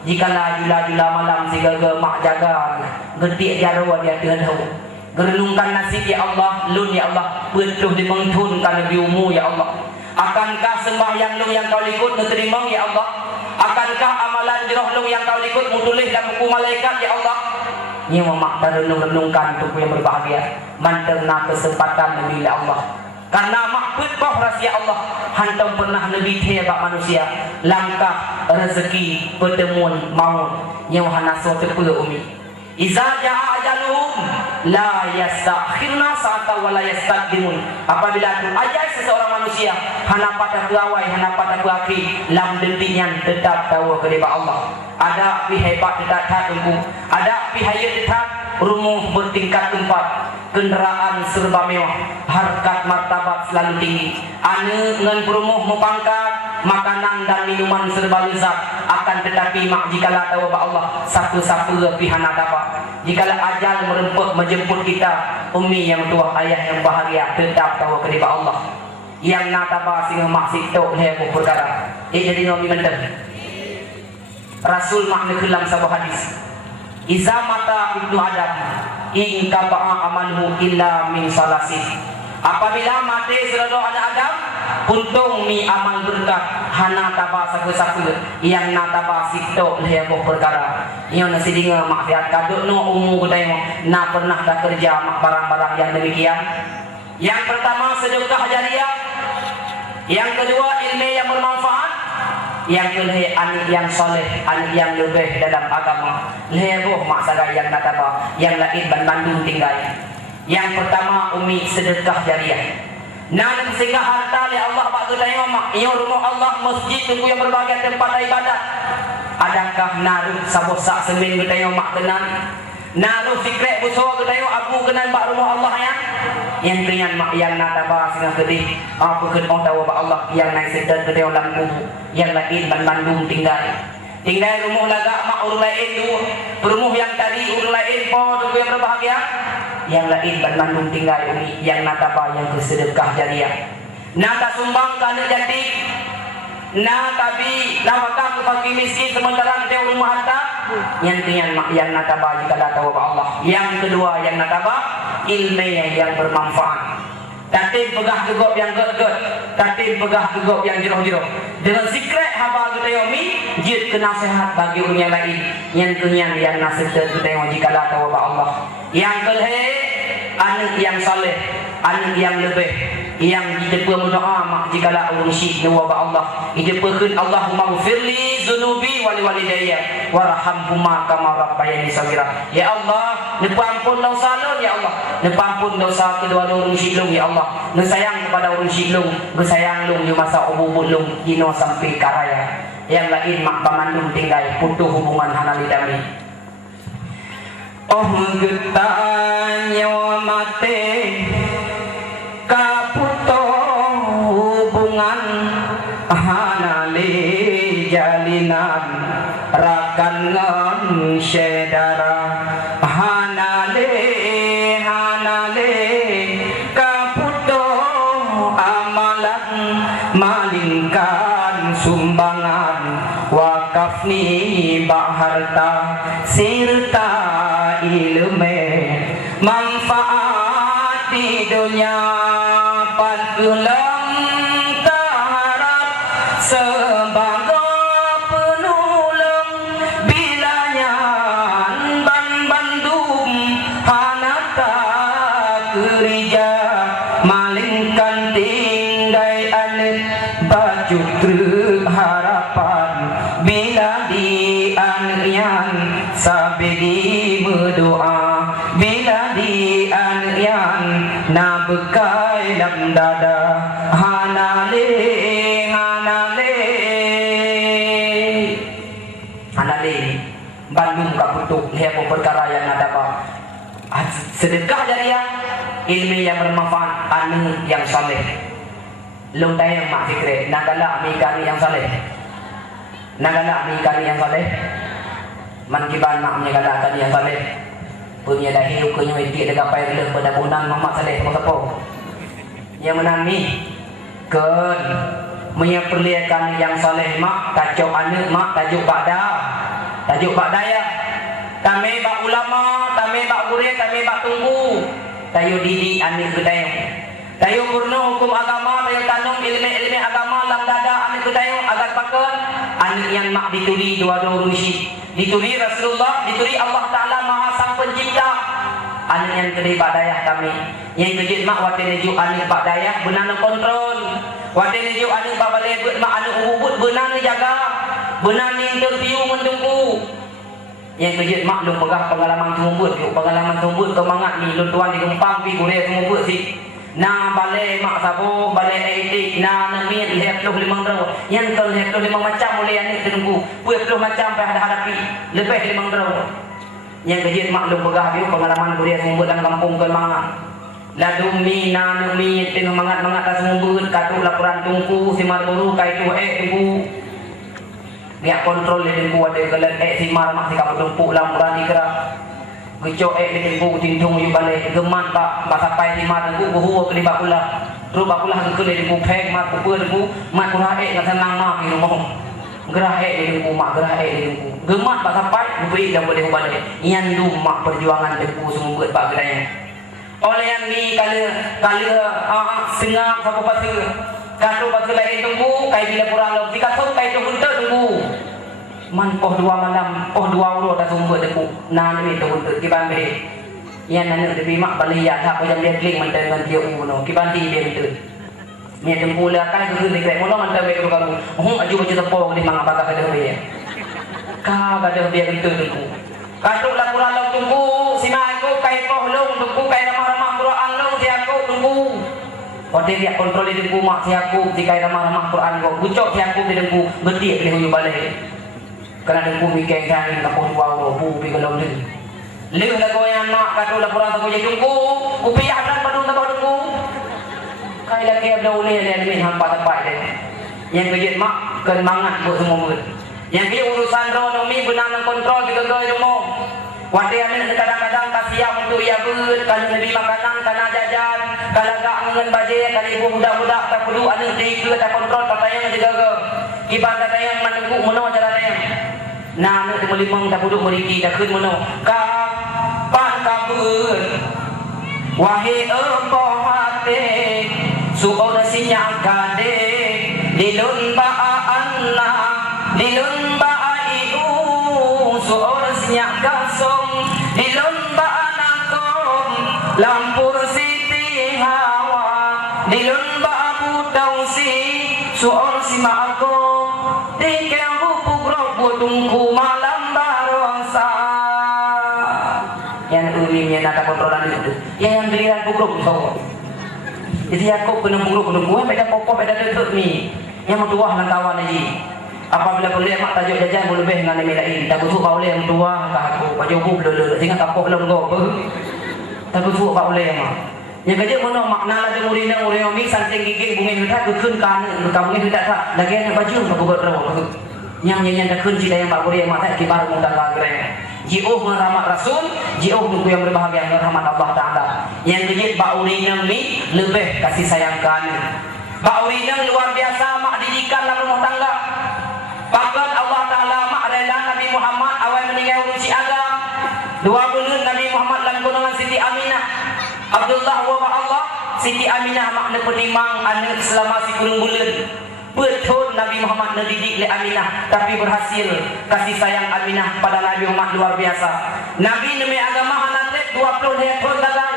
jikalau jula-jula malam sigaga mak jaga gedik jarwa dia terhau gerlungkan nasib ya Allah lun ya Allah betul dimengtunkan lebih umur ya Allah akankah sembahyang lu yang kau ikut diterima ya Allah akankah amalan jeroh lu yang kau ikut mutulis dalam buku malaikat ya Allah ini mak renung-renungkan untuk yang berbahagia mantengna kesempatan lebih ya Allah karena mak putbah rahsia Allah hantam pernah lebih hebat manusia langkah rezeki pertemuan maut yang hana suatu umi iza jaa ajaluhum la yastakhirna sa'ata wa la yastaqdimun apabila tu ajal seseorang manusia hana pada berawai hana pada berakhir lam dentinyan tetap tahu kepada Allah ada pi hebat tetap tunggu ada pi hayat tetap rumuh bertingkat tempat kenderaan serba mewah, harkat martabat selalu tinggi. Ane ngan perumuh mupangkat, makanan dan minuman serba lezat. Akan tetapi mak jikalau tahu Allah, siapa-siapa pihana dapat. Jikalau ajal meremput menjemput kita, umi yang tua, ayah yang bahagia, tetap tahu kedipa Allah. Yang nataba singa mak sitok leher perkara. Jadi nomi mendem. Rasul mak ngekelam sebuah hadis. Iza mata ibnu Adam in kaba'a amalhu illa min salasin. Apabila mati saudara anak Adam, untung mi amal berkat hana taba saku-saku yang nataba sikto leheboh perkara. Iyo nasi dinga maksiat kaduk no umu kudai na pernah tak kerja mak barang-barang yang demikian. Yang pertama sedekah jariah, yang kedua ilmu yang bermanfaat, yang kedua anak yang soleh, anak yang lebih dalam agama. Leheboh maksada yang nataba, yang lain Bandung tinggal. Yang pertama umi sedekah jariah. Nan sehingga harta oleh Allah pak kita tengok mak, iyo rumah Allah masjid tunggu yang berbagai tempat ibadah. Adakah naruh sabosak semin kita tengok mak kenan? Naruh fikrek busuk kita tengok abu kenan pak rumah Allah yang keringan mak yang nataba sehingga kedih. Apa kedih tahu pak Allah yang naik sedar kita tengok dalam kubur, yang lain Bandung tinggal. Tinggal rumah lagak mak urus lain dua, rumah yang tadi urus lain po tunggu yang berbahagia. Yang lain Bandung tinggal umi yang nataba yang kesedekah jariah. Nata sumbang kana jati. Na tabi lawakah fakir miskin sementara kita rumah harta. Yang tian mak yang nataba jika tahu Allah. Yang kedua yang nataba ilmu yang bermanfaat. Tatib pegah gegop yang get-get, tatib pegah gegop yang jeroh-jeroh. Dengan secret haba kita yomi, jid kena sehat bagi orang lain. Yang kenyan yang nasihat kita yomi jika tahu Allah. Yang kedua anak yang saleh, anak yang lebih, yang kita berdoa mak jikalau orang syik nuwa ba Allah. Kita berkun Allahumma ghfirli dzunubi wa liwalidayya warhamhuma kama rabbayani shaghira. Ya Allah, nepampun dosa lo ya Allah. Nepampun dosa kedua orang syik long ya Allah. Nesayang kepada orang syik long, gesayang long di masa ubud long kino sampai karaya. Yang lain mak pamandung tinggal putus hubungan hanali dami. Oh getanya mate kaputo hubungan hanali jalinan rakan ngan sedara hanali kaputo amalan malingkan sumbangan wakaf ni baharta sirta ilmu manfaat di dunia patulang taharap sebagai penolong bilanya Bandung hanata kerja malingkan tinggai alit baju truk harapan bila di anian sabedi berdoa bila di anian na bekai dalam dada hanale Bandung kaputuk lepo perkara yang ada apa sedekah jariah ilmu yang bermanfaat anu yang saleh long tayang mak fikre nagala amikani yang saleh nagala amikani yang saleh mankiban mak menyagalakan yang saleh punya lahir kunya wedi dekat pai le pada bunang mamak saleh apa yang menami kan menyeperliakan yang saleh mak tajuk anak mak tajuk badaya tame bak ulama tame bak gure tame bak tunggu tayo didik anak kedayo tayo kurno hukum agama tayo tanum ilmu agama lam dada anak kedayo agar pakai anak yang mak dituri dua-dua rusi dituri Rasulullah dituri Allah Ta'ala Maha Sang Pencipta anak yang kedai badaya kami yang kejut mak wate neju anak badaya benar kontrol wate neju anak babale mak anak ubud benar jaga benar interview mendungku yang kejut mak lu pegang pengalaman tumbut pengalaman tumbut kemangat ni lu tuan di Gempang pi gure tumbut si na bale mak sabo bale edik na namit lihat lu 5 draw yang kau lihat lu 5 macam boleh anak tunggu 20 macam pada hadapi lebih 5 draw yang kejut maklum begah dia pengalaman kuliah semua dalam kampung ke Manga. Lalu mina numi tengah mangat tas semua katu laporan tungku si marburu kai tu tungku. Dia kontrol dia tungku ada kalau si mar mak si kapu tungku laporan dikira. Gecok dia tungku tintung yu balik gemat pak sampai si mar tungku buhu ke libak pula. Terus bakulah ke dia tungku pek mak pupur tungku mak kurang nak senang mak di rumah. Gerah dia tungku mak gerah dia tungku. Gemat pak sampai beri dah boleh balik. Ian du mak perjuangan tungku semua buat pak geranya. Oleh yang ni kala sengap siapa pasal katu pasal lain tunggu kai bila kurang log jika tu kai tu hunter tunggu man poh 2 malam poh 2 urut dah sumber tunggu nah ni tu hunter kiban be yang nana debi mak balik ya tak payah dia kling mantan dengan dia uno kiban di dia hunter ni tunggu lah kai tu ni kai mono mantan be kamu aju baju tepo ni mang apa ka dia ya ka ada dia hunter tunggu katu lah kurang log tunggu sima aku kai poh long tunggu kai Ode dia kontrol di dengku mak siaku jika ramah-ramah Quran kau bucok siaku di dengku betik dia huyu balik kerana dengku mikir kan nak dua robu pi kalau ni leh la kau yang mak katu laporan tak jadi dengku upiah dan padu tak dengku kai lagi ada oleh dia min hampa tempat dia yang kejut mak kan mangat buat semua murid yang dia urusan ronomi benar kontrol juga gaya rumah Wadi amin kadang-kadang tak siap untuk ia ber, kalau lebih makanan, kana jajan, kalau gak ngen baje, kalau ibu budak-budak tak perlu anu tiga tak kontrol tak tayang juga ke. Kiban tak tayang menunggu meno caranya. Nah, anu melimang tak perlu meriki tak keun meno. Kapan kabur? Wahai empoh hati, suor sinyak kade, dilun ba'anna, dilun ba'iu, suor sinyak kasong. Lampur Siti Hawa dilumba Abu Dausi suor si mako dikau pugro butungku malam barongsa yang umimnya nata kontrolan itu yang giliran pugro kau jadi aku kena pugro gue beda pokok beda tutut ni yang mentua dengan kawan lagi apabila boleh mak tajuk jajan boleh lebih dengan lain tak butuh kau boleh mentua tak aku baju aku belum sehingga kapok belum kau tak betul pak boleh mak. Yang kerja mana makna lagi muridnya orang yang mix sancing gigi bunyi hutan kekun kan, kamu ini tidak tak lagi yang baju tak buat terus. Yang kekun cila yang pak boleh mak tak kibar mudah lagi. Jauh merahmat Rasul, jauh buku yang berbahagia merahmat Allah Taala. Yang kerja pak urinang ni lebih kasih sayang kami. Pak urinang luar biasa mak didikan dalam rumah tangga. Bahkan Allah Taala mak rela Nabi Muhammad awal meninggal urusi agama. 2 bulan Nabi Muhammad dalam golongan Siti Aminah Abdullah wa Allah Siti Aminah makna penimang anak selama 10 bulan betul Nabi Muhammad mendidik le Aminah tapi berhasil kasih sayang Aminah pada Nabi Muhammad luar biasa Nabi demi agama hanatek 20 tahun gagal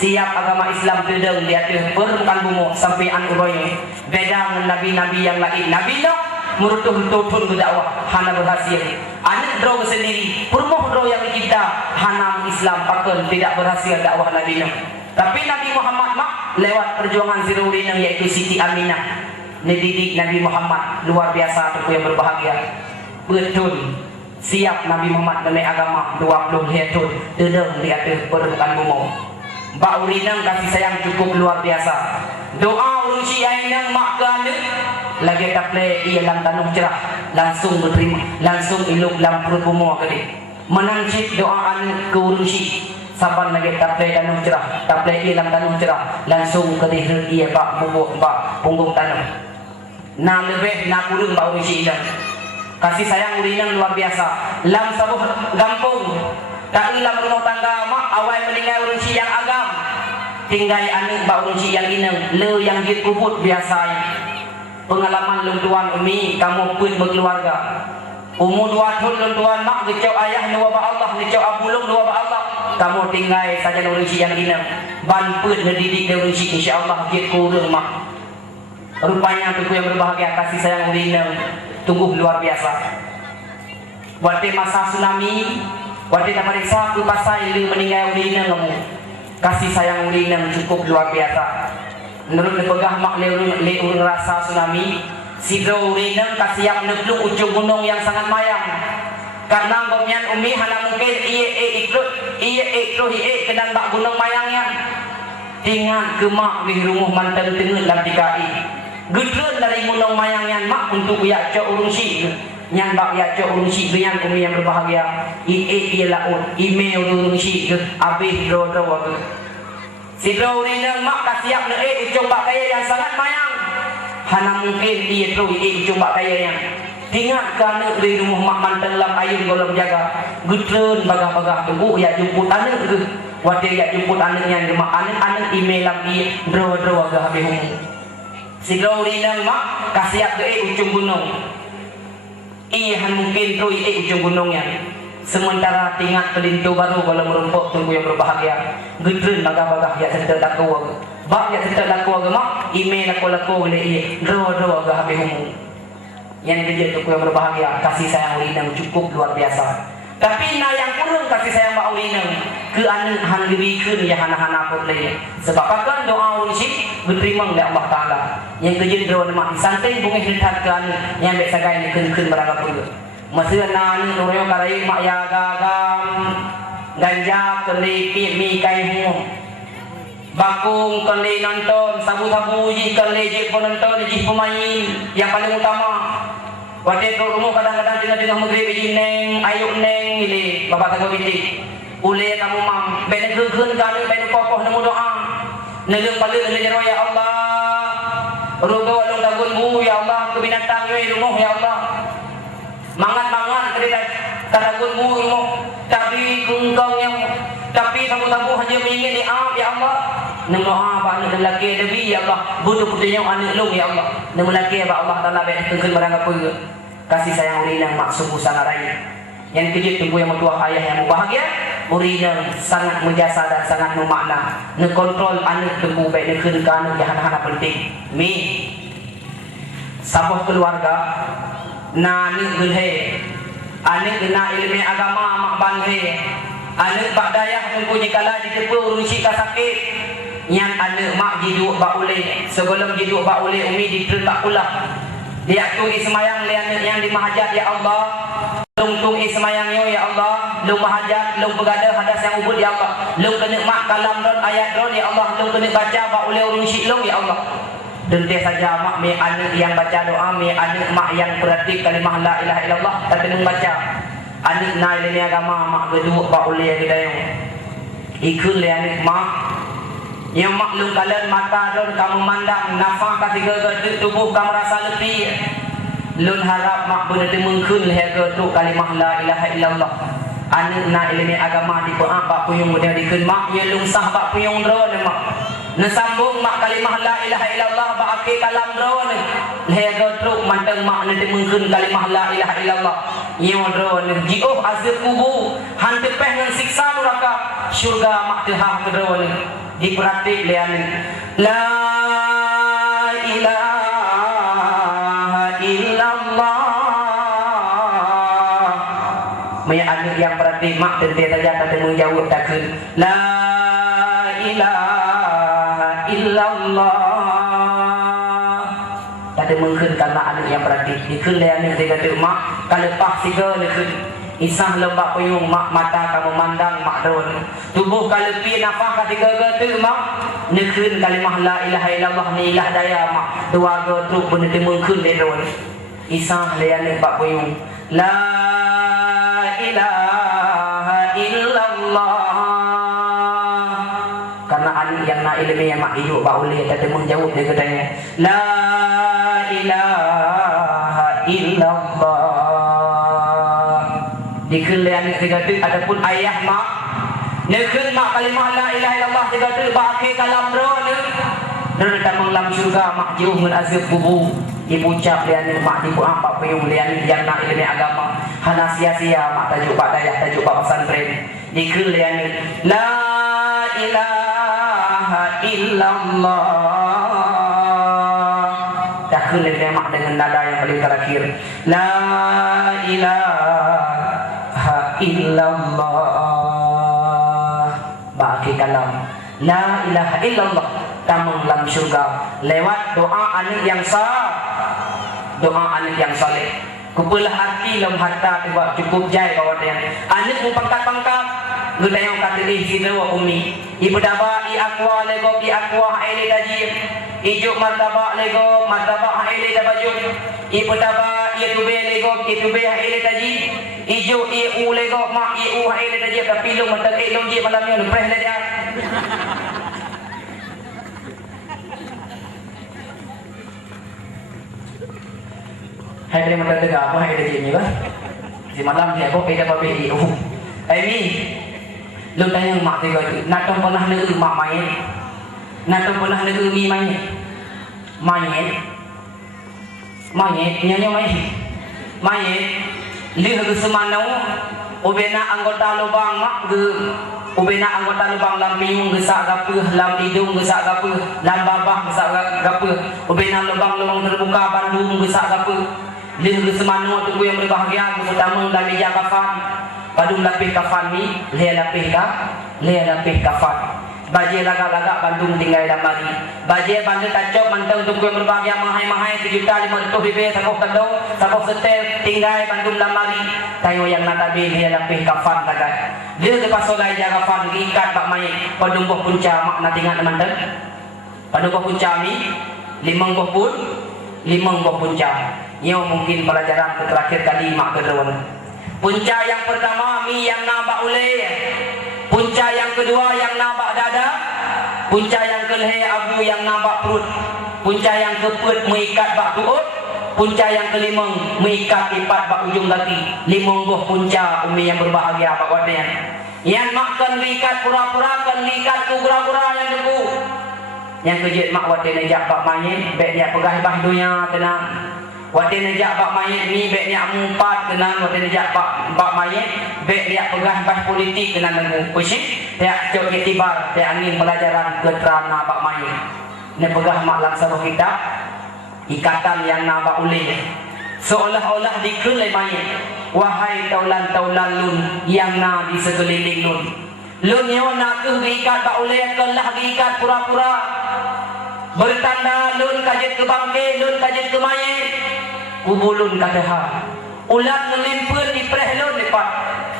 siap agama Islam tedeng di atas permukaan bumi sampai anuroy beda dengan nabi-nabi yang lain Nabi Nuh murutuh-tutuh berdakwah hana berhasil anak draw sendiri purmoh draw yang kita hana Islam pakai tidak berhasil dakwah Nabi Nuh tapi Nabi Muhammad mak lewat perjuangan Zirulina yaitu Siti Aminah mendidik Nabi Muhammad luar biasa tu yang berbahagia betul siap Nabi Muhammad demi agama 20 tahun tedeng di atas permukaan bumi Mbak Urinang kasih sayang cukup luar biasa doa urusi ainang mak kane lagi tak play ia dalam tanah cerah langsung berterima langsung iluk dalam perut bumi kali menangcik doaan ke urusi saban lagi tak play tanah cerah tak play ia dalam tanah cerah langsung ke dihir ia bak bubuk bak punggung tanah na lebih na kurung bak urusi ilang kasih sayang urinang luar biasa lam sabuh gampung tak dalam rumah tangga mak awal meninggal urusi yang agam tinggal anak bak urusi yang inang le yang dikubut biasa pengalaman luntuan umi kamu pun berkeluarga umur 2 tahun luntuan mak ngecau ayah nuwa ba Allah ngecau abulung nuwa ba Allah kamu tinggal saja urusi yang inang ban pun ngedidik urusi insyaallah jid kurang mak rupanya tuku yang berbahagia kasih sayang urinang tunggu luar biasa waktu masa tsunami waktu tak periksa aku pasal dia meninggal urinang kamu kasih sayang urinang cukup luar biasa menurut pegah mak leurun rasa tsunami si urinang kasiap nepluk ujung gunung yang sangat mayang karena gomyan umi hana mungkin ikut kedan bak gunung mayangnya tingan ke mak di rumah mantan tengah dalam dikai gedron dari gunung mayangnya mak untuk ya cok urung si nyan bak ya cok urung si dengan umi yang berbahagia ia laut email urung si habis dro si dro ni mak kasiap ne coba kaya yang sangat mayang hana mungkin ia terus coba kaya yang tingat kerana di rumah mak mantan dalam ayun golong jaga gedron bagah-bagah tunggu ya jemput anak ke wadah ya jemput anak yang mak anak email lam dia dro agak habis umum si dro ni mak kasiap ke ujung gunung han mungkin terus ujung gunungnya sementara tingat pelintu baru kalau merumpuk tunggu yang berbahagia gedron bagah-bagah ya sedang laku bak ya sedang laku mak email laku oleh ia dro agak habis umum yang kerja tu yang berbahagia kasih sayang ulinang cukup luar biasa tapi na yang kurang kasih sayang mak ulinang ke anak han diberikan ya hana-hana pun lagi sebab akan doa ulinsik diterima oleh Allah Ta'ala yang kerja doa mak santai bunga hidup ke anak yang biasa gaya ni kena beragam pun masa na ni orang karai mak ya gagam ganja kelipit mi kai humum bakung kali nonton sabu-sabu ji kali je penonton ji pemain yang paling utama waktu ke rumah kadang-kadang tengah-tengah maghrib ji neng ayuk neng ini bapak tengah bintik ule kamu mam bena geun kali bena kokoh nemu doa negeung paling negeung ya Allah ruga walung dagun bu ya Allah ke binatang we rumah ya Allah mangat-mangat ketika kadagun bu rumah tapi kungkong yang tapi tamu-tamu hanya ingin diam ya Allah nemu doa apa anak lelaki nabi ya Allah butuh-butuhnya anak lu ya Allah nemu lelaki apa Allah Taala baik tengkeun barang apa kasih sayang ulinang mak sungguh sangat raya yang kejut tunggu yang mentua ayah yang bahagia ulinang sangat menjasa dan sangat memakna ngekontrol anak tunggu baik nekeun ke anak yang hana-hana penting mi sabuh keluarga na ni geunhe anak kena ilmu agama mak banhe anak pak dayah mempunyai kala ditepu urusi ka sakit yang anak mak jiduk bak ule sebelum jiduk bak ule umi ditertak pula dia tu ismayang lian yang di mahajat ya Allah lung ismayang yo ya Allah lung mahajat lung begada hadas yang ubud ya Allah lung kena mak kalam ron ayat ron ya Allah lung kena baca bak ule urusi lung ya Allah dan dia saja mak mi anak yang baca doa mi anak mak yang berarti kalimah la ilaha illallah tak kena baca anak na ilmu agama mak geduk bak ule gedayung ikut le anak mak yang maklum kalian mata don kamu mandang nafah ketiga tubuh kamu rasa letih lun harap mak berarti mengkun harga tu kalimah la ilaha illallah anak na ilmu agama di apa puyung mudah dikun mak ya lung sah bak puyung dron mak nesambung mak kalimah la ilaha illallah bak akhir kalam dron harga tu manteng mak nanti mengkun kalimah la ilaha illallah ya dron jiuh azab kubur hantu peh dengan siksa neraka syurga mak tehah ke dron dipraktik lian la ilaha illallah mai anak yang praktik mak tentu saja tak menjawab takkan la ilaha illallah tak mungkin karena anak yang praktik dikun lian yang kata mak kalau pak siga lekun isah lembak puyung mak mata kamu mandang mak drone tubuh kalau pi nafah ketika tu mak nekeun kalimah la ilaha illallah ni ilah daya mak dua go tu pun nanti mungkin de drone isah lian lembak puyung la ilaha illallah karena anak yang nak ilmu yang mak hidup bak boleh tak menjawab dia katanya la ilaha illallah dikelian tiga tu adapun ayah mak nekun mak kalimah la ilaha illallah tiga tu baki kalam drone dan tamang lam syurga mak jauh mun azab kubur ibu ucap lian mak ibu apa payung lian yang nak ilmu agama hana sia-sia mak tajuk pak dayah tajuk pak pesantren dikelian la ilaha illallah takun lian mak dengan nada yang paling terakhir la ilaha illallah baki kalam la ilaha illallah tamang lam syurga lewat doa anak yang sah doa anak yang saleh Kupelah hati lam harta tiba cukup jai bawa dia. Anak mu pangkat-pangkat guna yang kata si dewa umi. Ibu daba I aqua lego I aqua aile daji. Ijuk martabak lego martabak aile dabaju. Ibu daba I tube lego I tube aile daji. Ijuk I u lego mak I u aile daji tapi lu mata long je malam ni preh dia. Hai dia mata tegak apa hai dia ni bah. Si malam dia kok beda babe iu. Ini lu tanya mak tiga tu, nak tahu pernah negeri mak main, nak tahu pernah negeri mi main, nyanyi main, lihat ke semanau, ubena anggota lubang mak ke, ubena anggota lubang lam miung gesak gapu, lam hidung gesak gapu, lam babah gesak gapu, ubena lubang terbuka Bandung gesak gapu, lihat ke semanau tu yang berbahagia, pertama dalam meja kafan. Padung lapih kafan ni, leh lapih kafan. Bajai lagak-lagak Bandung tinggal lamari. Bajai bandar tacok mantau untuk yang berbahagia mahai-mahai 7.500 ribu sakok tandau, sakok setel tinggal Bandung lamari. Tayo yang natabi leh lapih kafan lagak. Dia ke pasolai jaga kafan ikat bak mai. Padung boh punca mak natingan mantan. Padung boh punca mi 5 boh punca. Yo mungkin pelajaran terakhir kali mak kedewan. Punca yang pertama mi yang nabak uleh, punca yang kedua yang nabak dada, punca yang keleh abu yang nabak perut, punca yang keempat mengikat bak tuut, punca yang kelima mengikat ipat bak ujung kaki. 5 buah punca umi yang berbahagia bak wadaian. Yang makan mengikat pura-pura kan mengikat kura-kura yang debu. Yang kejut mak wadaian ajak bak main, baik dia pegah bah dunia tenang. Watin ajak bak mayat ni baik niat mumpat kenal watin ajak bak mayat baik niat pegah bah politik kenal lemu pusing tiak cok iktibar tiak angin pelajaran keterana bak mayat ni pegah mak laksana kita ikatan yang nabak ulih seolah-olah dikelai mayat wahai taulan-taulan lun yang na di sekeliling lun lun yang nak ke diikat bak ulih kelah diikat pura-pura bertanda lun kajet ke bangke lun kajet ke mayat kubulun kataha ulat ngelimpun di prehlun lipat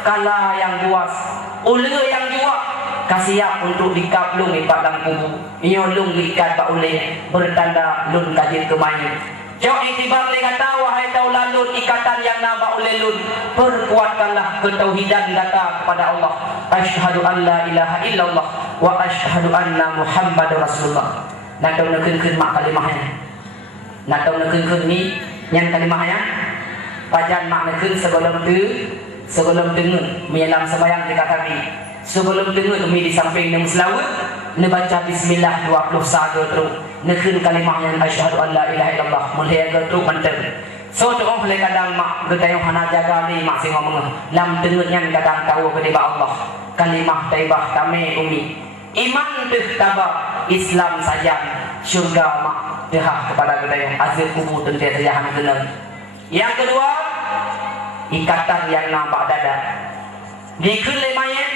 kala yang buas ula yang juak kasiap untuk dikaplung lipat dalam kubu iyo lung diikat bak uleh bertanda lun kajit kemain jauh itibar li kata wahai taulan lun ikatan yang nabak oleh lun perkuatkanlah ketauhidan data kepada Allah asyhadu an la ilaha illallah wa asyhadu anna muhammadar rasulullah nak tahu nak keun mak kalimahnya nak tahu nak keun ni yang kalimahnya pajan mak nak sebelum dengar menyelam sembahyang dekat kami sebelum dengar kami di samping yang selawat ne baca bismillah 21 terus ne keun kalimahnya asyhadu an la ilaha illallah mulai terus mantap so tu orang boleh kadang mak getayong hana jaga ni mak sing ngomong lam dengar yang kadang tahu kepada Allah kalimah taibah kami umi iman teh tabak Islam saja syurga mak dehah kepada kita yang azir kubur tentu terjahan kenal. Yang kedua ikatan yang nampak dada dikelai mayat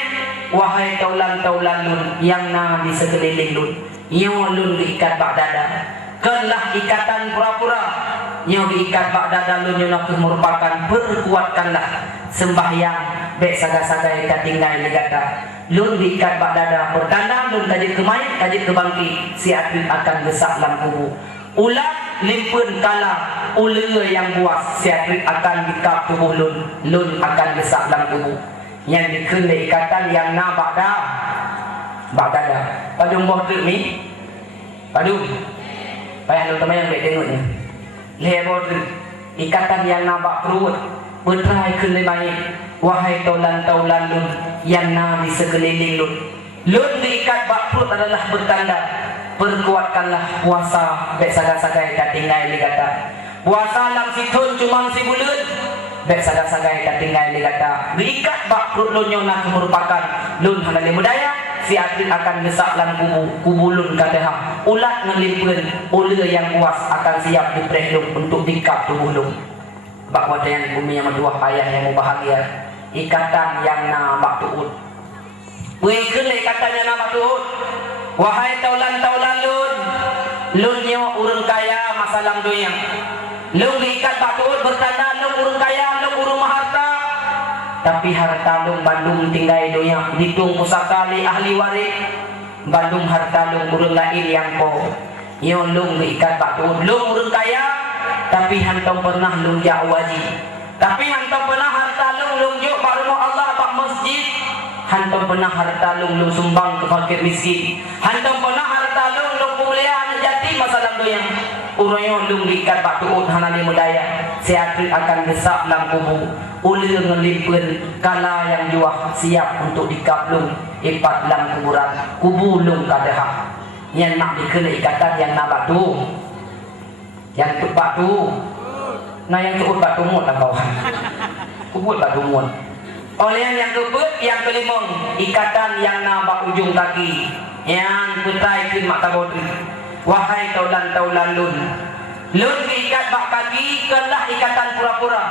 wahai taulan-taulan lun yang na di sekeliling lun yang lun diikat bak dada kenlah ikatan pura-pura yang diikat bak dada lun yang merupakan perkuatkanlah sembahyang baik saga-saga yang tinggal negara lun diikat bak dada bertanda lun kajit ke mayat kajit ke bangki si atlet akan gesak dalam kubu ulat limpun kala ula yang buas si atlet akan dikap tubuh lun akan gesak dalam kubu yang dikelai ikatan yang na bak dada padung boh tu ni padung payah lu teman yang baik tengoknya lebo tu ikatan yang na bak perut berterai kelai mayat wahai taulan-taulan lun yang na di sekeliling lun diikat bak perut adalah bertanda perkuatkanlah puasa baik sagai-sagai kat tinggal di kata puasa lam situn cuma si bulan baik sagai-sagai kat tinggal di kata diikat bak perut lun yang nak merupakan lun halal budaya si atlet akan gesak dalam kubu lun kata ulat ngelimpun ula yang puas akan siap diprehlung untuk dikap tubuh lun bak wadayan bumi yang dua ayah yang bahagia ikatan yang na bak tuut wikun ikatan yang na bak tuut wahai taulan-taulan lun nyawa urang kaya masalah dunia Long diikat batuut bertanda long urung kaya, long urung maharta. Tapi harta long Bandung tinggal doya ditung pusakali ahli waris. Bandung harta long urung lain yang ko. Yo long diikat batuut long urung kaya, tapi hantong pernah long ja'waji. Tapi hantong pernah harta long juk baru Allah bak masjid. Hantong pernah harta long sumbang ke fakir miskin. Hantong pernah harta long pemulihan anak yatim masalah doya. Urang lung diikat batuut hanali mudaya. Seatri akan desak dalam kubu. Uli ngelimpun kala yang juah siap untuk dikaplung ipat dalam kuburan. Kubu lung kadahak. Yang nak dikena ikatan yang nak batu. Yang tuk batu. Nah yang tuk batu mut lah kawan. Kubut batu mut. Oleh yang kebut, yang kelima ikatan yang nak ujung kaki. Yang betai kin mak tabodri. Wahai taulan-taulan lun. Lun diikat bak kaki kelah ikatan pura-pura.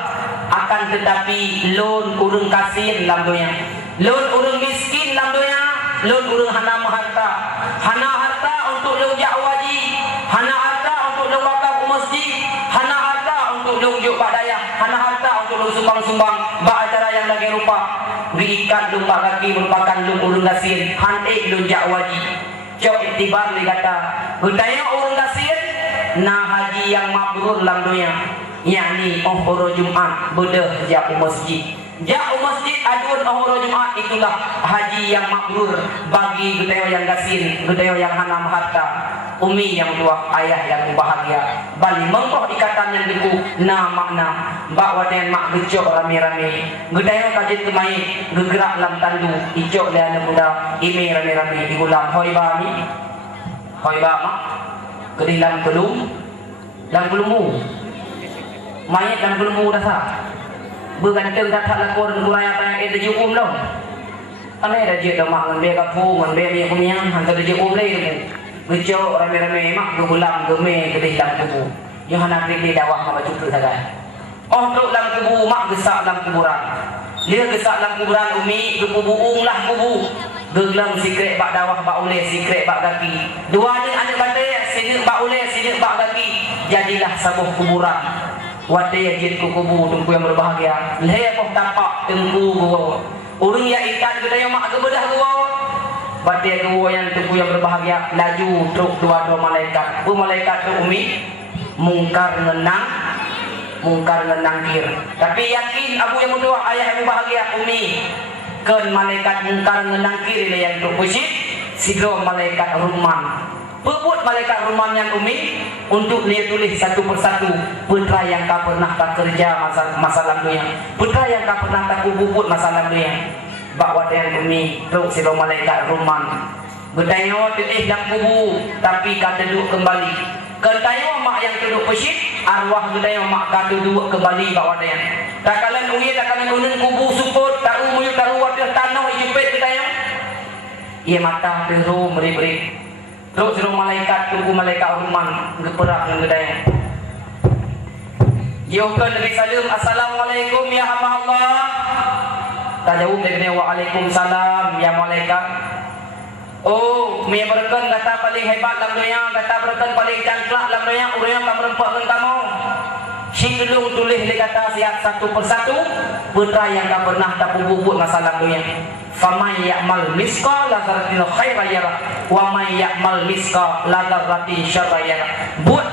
Akan tetapi lun urung kasin lam dunia. Lun urung miskin lam dunia. Lun urung hana harta. Hana harta untuk lun ja'waji. Hana harta untuk lun wakaf masjid. Hana harta untuk lun juk bak daya. Hana harta untuk lun sumbang-sumbang bak acara yang lagi rupa. Diikat lun bak kaki merupakan lun urung kasin. Hantik lun ja'waji. Cok iktibar li kata budaya orang kasir na haji yang mabrur lam dunia, yakni ohoro Jumat bedah jauh masjid. Jauh masjid adun ohoro Jumat itulah haji yang mabrur bagi budaya yang kasir, budaya yang hana harta. Umi yang tua, ayah yang bahagia. Bali mengkoh ikatan yang deku na makna. Bak waden mak gecok rame-rame. Gedaya kajit kemai gegerak lam tandu. Icok le anak muda ime rame-rame digulam hoi ba mi. Hoi ba mak. Kedih lam kelum. Lam kelumu. Mayat lam kelumu dah sah. Berganteng tak lakor ngurai apa yang ada jukum dah. Aneh dah je dah mak ngan be kapu ngan be mi kumiang hantar je kum le tu. Gecok rame-rame mak gegulam geme kedih lam kubu. Yang hendak pergi dakwah mak baju tu sagai. Oh duduk dalam kubu mak gesak dalam kuburan. Dia gesak dalam kuburan umi kubu lah kubu. Gegelam sikret bak dakwah bak uleh sikret bak kaki. Dua ni anak bandai sini bak uleh sini bak kaki. Jadilah sebuah kuburan. Wadai jid ku kubu tungku yang berbahagia. Lepoh tapak tengku gua. Urang ya ikan gedaya mak gebedah gua. Badai gua yang tunggu yang berbahagia laju truk dua-dua malaikat. Bu malaikat tu umi mungkar ngenang kir. Tapi yakin abu yang berdua ayah yang bahagia umi kan malaikat mungkar ngenang kir yang tu puji sidro malaikat ruman. Pebut malaikat ruman yang umi untuk dia tulis satu persatu putra yang kau pernah tak kerja masalah dunia. Putra yang kau pernah tak kububut masalah dunia. Bawa dengan umi truk sidro malaikat ruman. Bertanya dalam kubu tapi kata duduk kembali. Ketanya mak yang duduk pesyik arwah bertanya mak kata duduk kembali bawa dengan. Tak kalian uye tak kalian unun kubu support tahu muyuk tahu wadah tanah ijupet bertanya. Ia mata peru meri-meri. Truk sidro malaikat tunggu malaikat ruman geperak dengan bertanya. Jauhkan Nabi Salim assalamualaikum ya hamba Allah. Tak jauh dari waalaikumsalam ya malaikat. Oh, mi berken kata paling hebat dalam dunia, kata berken paling cangklak dalam dunia, urang kamu rempakkan kamu. Si tulung tulis dia kata siap satu persatu putra yang tak pernah tak bubut masalah dunia. Faman ya'mal misqala dzarratin khairan yara wa man ya'mal misqala dzarratin syarran yara. Buat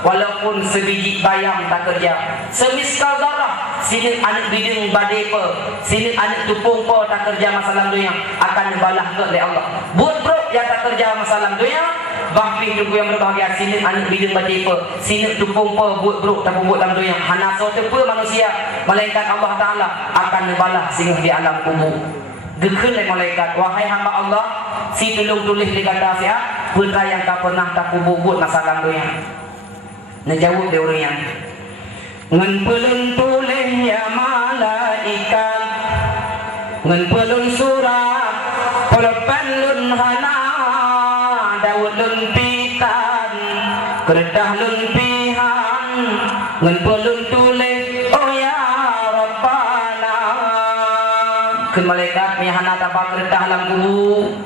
walaupun sebiji bayam tak kerja semiskal zarah sini anak biding badepa sini anak tupung po tak kerja masalah dunia akan balah ke oleh Allah. Buat bro yang tak kerja masalah dunia bahpi tunggu yang berbahagia sini anak biding badepa sini tupung po buat bro tak buat dalam dunia hana so tepa manusia malaikat Allah Taala akan balah singgah di alam kubur. Gekun oleh malaikat wahai hamba Allah si tulung tulis di kata siap putra yang tak pernah tak buat masalah dunia. Najawab dia orang yang ngan pelun tulis ya malaikat ngan pelun surat pelpan lun hana dawud lun pitan keredah lun pihan ngan pelun tulis oh ya Rabbana ke malaikat ni hana tabak keredah dalam kubu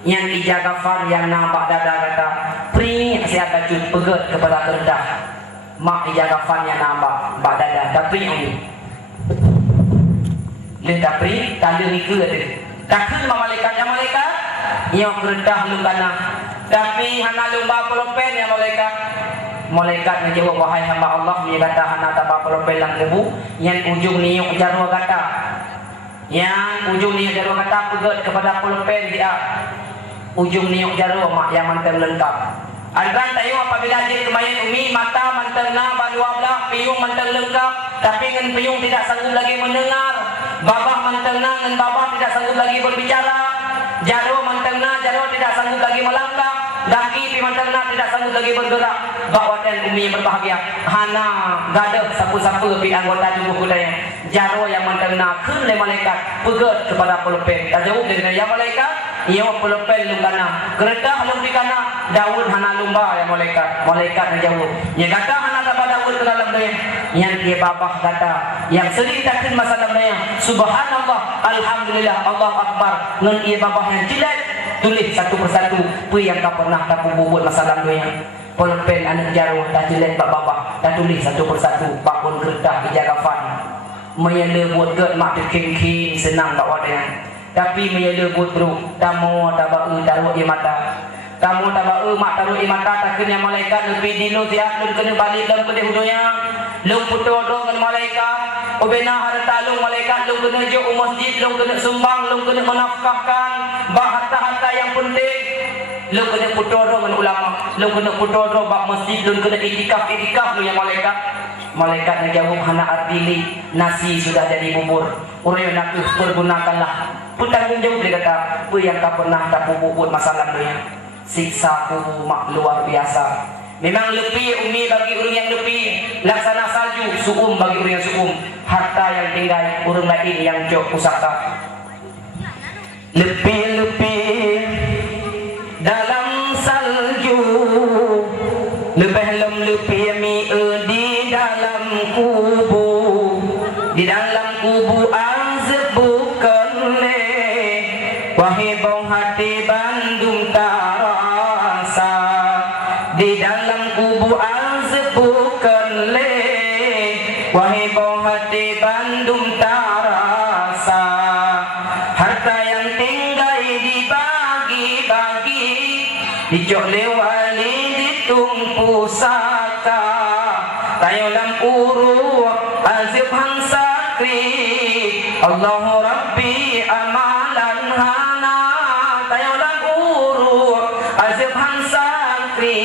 yang dijaga far yang nampak dada kata pri saya tajuk pegat kepada keredah mak ijaga fan yang nambah badada tapi umi le tapi tanda ni ke ada takkan malaikat yang malaikat yang kerendah lungana tapi hana lumba polopen yang malaikat menjawab wahai hamba Allah dia kata hana taba polopen lang debu yang ujung niuk jarwa kata yang ujung niuk jarwa kata pegat kepada polopen dia ujung niuk jarwa mak yang mantan lengkap Adran tayo apabila dia kemayan umi mata mantan na balua belah piyung mantan lengkap tapi dengan piyung tidak sanggup lagi mendengar babah mantan na dengan babah tidak sanggup lagi berbicara jaro mantan na jaro tidak sanggup lagi melangkah daki pi mantan na tidak sanggup lagi bergerak bawa dan umi yang berbahagia hana gadah sapu-sapu pi anggota tubuh kudanya jaro yang mantan na kun le malaikat pegat kepada pelepen tak jauh dengan yang malaikat ia pelepen lungkana keredah lungkana Daud hana lumba ya malaikat menjawab dia kata hana dapat Daud ke dalam dia yang dia babah kata yang sering takkan masalah dia subhanallah alhamdulillah Allah akbar ngan ia babah yang jelek tulis satu persatu apa yang kau pernah tak buat masalah dia pelepen anak jarwo tak jelek bab babah tak tulis satu persatu pak pun keredah dijaga fan menyela buat ke mak king senang tak wadah tapi menyela buat bro tamu tabau taruh di mata tamu tabau mak taruh di mata taknya malaikat lebih dino dia lu kena balik dalam kedai hudunya lu putu dengan malaikat obena harta lu malaikat lu kena jo masjid lu kena sumbang lu kena menafkahkan harta-harta yang penting lu kena putu dengan ulama lu kena putu bab masjid lu kena itikaf lu yang malaikat nak jawab hana artili nasi sudah jadi bubur orang yang nak pergunakanlah bertanggung jawab dia kata apa yang tak pernah tak buat masalah dunia siksa kubur mak luar biasa memang lebih umi bagi orang yang lebih laksana salju suum bagi orang yang suum harta yang tinggal orang lain yang jauh pusaka lebih dalam salju lebih mi di dalam kubu azab bukan le wahai bong hati Bandung tarasa di dalam kubu azab bukan le wahai bong hati Bandung tarasa harta yang tinggal dibagi-bagi dijok lewali ditumpu saka tayolam uruk azib hansakri Allahu Rabbi amalan hana tayolam uruk azib hansakri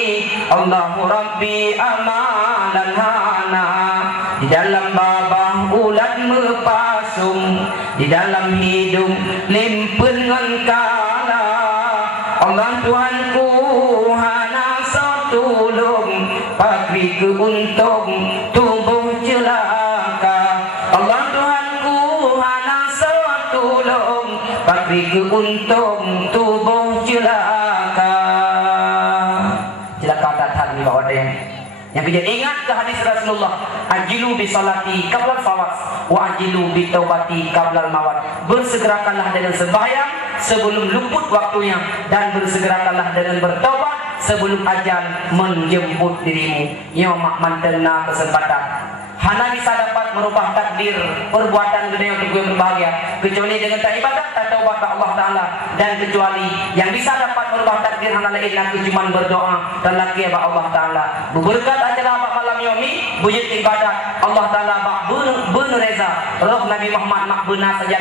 Allahu Rabbi amalan hana di dalam babah ulat mepasung di dalam hidung limpen ngengkala Allah Tuhanku hana sotulung pakri ke untung tubuh celaka Allah Tuhanku hana sotulung pakri ke untung tubuh celaka datang ni bawa dia yang kejadian ingat ke hadis Rasulullah ajilu bi salati qablal fawas wa ajilu bi taubati qablal mawat bersegerakanlah dengan sembahyang sebelum luput waktunya dan bersegerakanlah dengan bertaubat sebelum ajal menjemput dirimu ya mak mantena kesempatan hana bisa dapat merubah takdir perbuatan dunia untuk gue berbahagia kecuali dengan tak ibadat tak taubat kepada Allah Ta'ala dan kecuali yang bisa dapat merubah takdir hana lain aku cuma berdoa dan lagi kepada Allah Ta'ala berberkat acara apa malam yomi bujut ibadat Allah Ta'ala bak benar reza roh Nabi Muhammad mak benar saja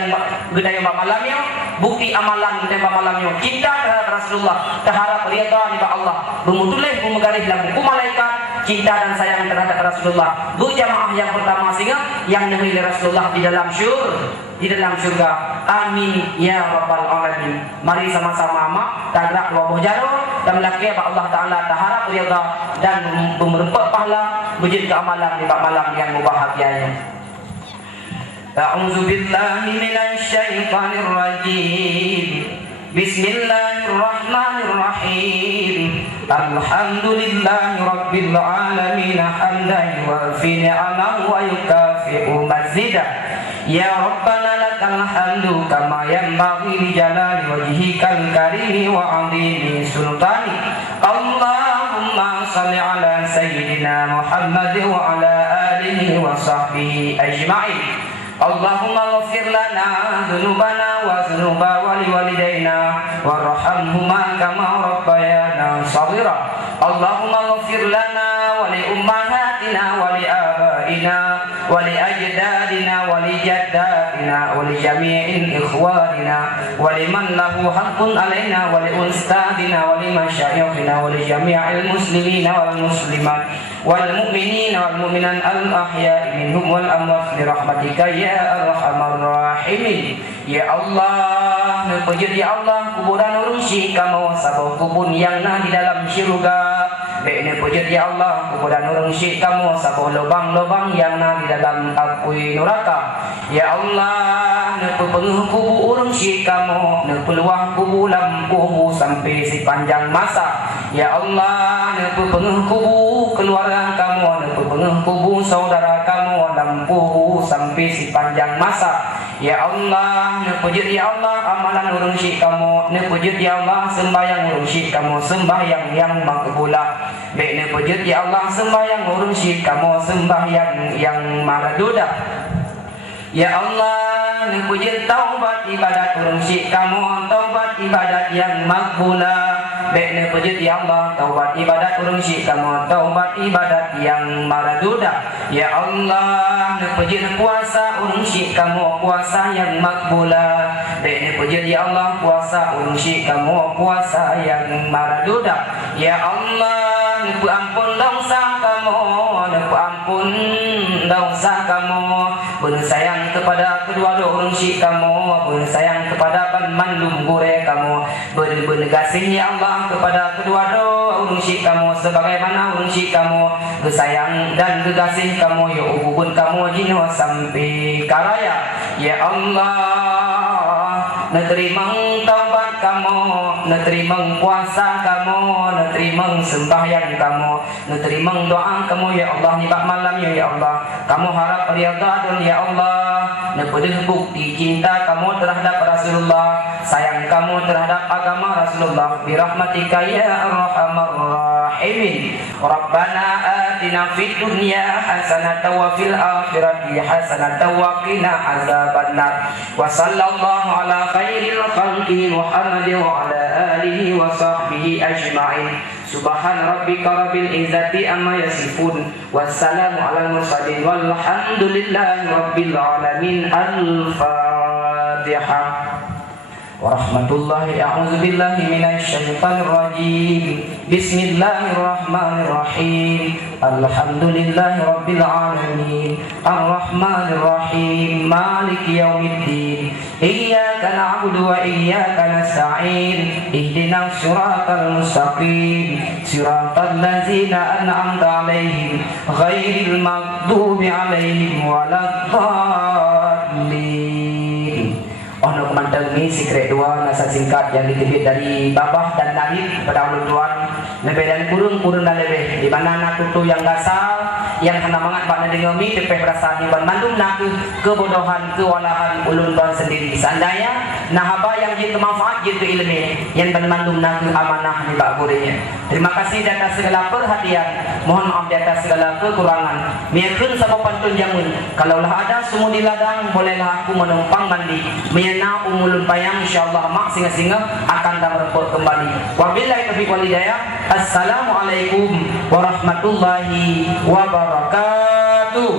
gedaya malam yo bukti amalan gedaya malam yo cinta terhadap Rasulullah terhadap rida ni Allah bermutulih memegarih dalam buku malaikat cinta dan sayang terhadap Rasulullah berjamaah yang pertama sehingga yang demi Rasulullah di dalam syurga amin ya rabbal alamin mari sama-sama mak tagrak wabah jaro dan melaki Allah Ta'ala taharap rida dan memerempat pahala berjid keamalan di malam yang berbahagia a'udzu billahi minasy syaithanir rajim bismillahirrahmanirrahim alhamdulillahi rabbil alamin hamdan yuwafi ni'amahu wa yukafi'u mazidah ya rabbana lakal hamdu kama yanbaghi li jalali wajhikal karimi wa 'azimi sultani Allahumma salli ala sayyidina سيدنا محمد وعلى آله وصحبه أجمعين. اللهم اغفر لنا ذنوبنا وذنوب والدينا وارحمهما كما ربيانا صغيرا. اللهم اغفر لنا ولأمهاتنا ولآبائنا ولأجدادنا ولجداتنا ولجميع إخواننا ولمن له حق علينا ولأستاذنا ولمشايخنا ولجميع المسلمين والمسلمات والمؤمنين والمؤمنات الأحياء منهم والأموات برحمتك يا أرحم الراحمين. Ya Allah, puji ya Allah, kuburan urusi kamu sabuk kubun yang di dalam syurga. Baiknya puji ya Allah, kuburan urusi kamu sabuk lubang-lubang yang di dalam api neraka. Ya Allah, penuh kubu urusi kamu, peluang kubu lampu sampai sepanjang masa. Ya Allah, penuh kubu keluarga kamu, penuh kubu saudara kamu lampu sampai sepanjang masa. Ya Allah, puji ya Allah, amalan urusi kamu, puji ya Allah, sembahyang urusi kamu, sembahyang yang makbulah. Baik, puji ya Allah, sembahyang urusi kamu, sembahyang yang maraduda. Ya Allah, puji taubat ibadat urusi kamu, taubat ibadat yang makbulah. Baik, puji ya Allah, taubat ibadat urusi kamu, taubat ibadat yang maraduda. Ya Allah, puji puasa urusi kamu, puasa yang makbulah. Baik, puji ya Allah, puasa urusi kamu, puasa yang maraduda. Ya Allah, ampun dosa kamu, ampun dosa kamu. Bersayang kepada kedua urusi kamu, bersayang kepada mandum gure kamu, berkasih ya Allah kepada kedua urusi kamu sebagaimana urusi kamu bersayang dan kekasih kamu ya ubun kamu jino sampai karaya. Ya Allah, nerima taubat kamu, nerima puasa kamu, nerima sembahyang kamu, nerima doa kamu ya Allah di malam ya Allah. Kamu harap riyadha dan ya Allah, nepedih bukti cinta kamu terhadap Rasulullah, sayang kamu terhadap agama Rasulullah birahmatika ya arhamar rahimin. Rabbana atina fid dunya hasanatan wa fil akhirati hasanatan wa qina azabannar. Wa sallallahu ala khairil khalqi Muhammadin wa ala alihi wa sahbihi ajma'in. Subhana rabbika rabbil izzati amma yasifun, wassalamu ala mursalin walhamdulillahi rabbil alamin. Al-Fatihah. Warahmatullahi a'udzu billahi minasy syaithanir rajim. Bismillahirrahmanirrahim. Alhamdulillahi rabbil alamin. Arrahmanir rahim. Maliki yaumiddin. Iyyaka na'budu wa iyyaka nasta'in. Ihdinas siratal mustaqim. Siratal ladzina an'amta 'alaihim ghairil maghdubi 'alaihim waladdallin. Ono kemantang ini secret dua nasihat singkat yang ditipik dari Babah dan Naib pada ulun tuan lebih dan kurung dan lebih di mana anak tutu yang gasal yang kena mangat pada dengomi tepeh perasaan iban mandum nak kebodohan kewalahan ulun tuan sendiri seandainya nahaba yang jitu manfaat jitu ilmi yang bermandum nak amanah di bak gurinya. Terima kasih di atas segala perhatian, mohon maaf di atas segala kekurangan. Miakun sama pantun jamun, kalaulah ada semua di ladang bolehlah aku menumpang mandi. Menyenang umulun payang insyaallah mak singa-singa akan dah merepot kembali. Wabillahi taufiq wal hidayah. Assalamualaikum warahmatullahi wabarakatuh.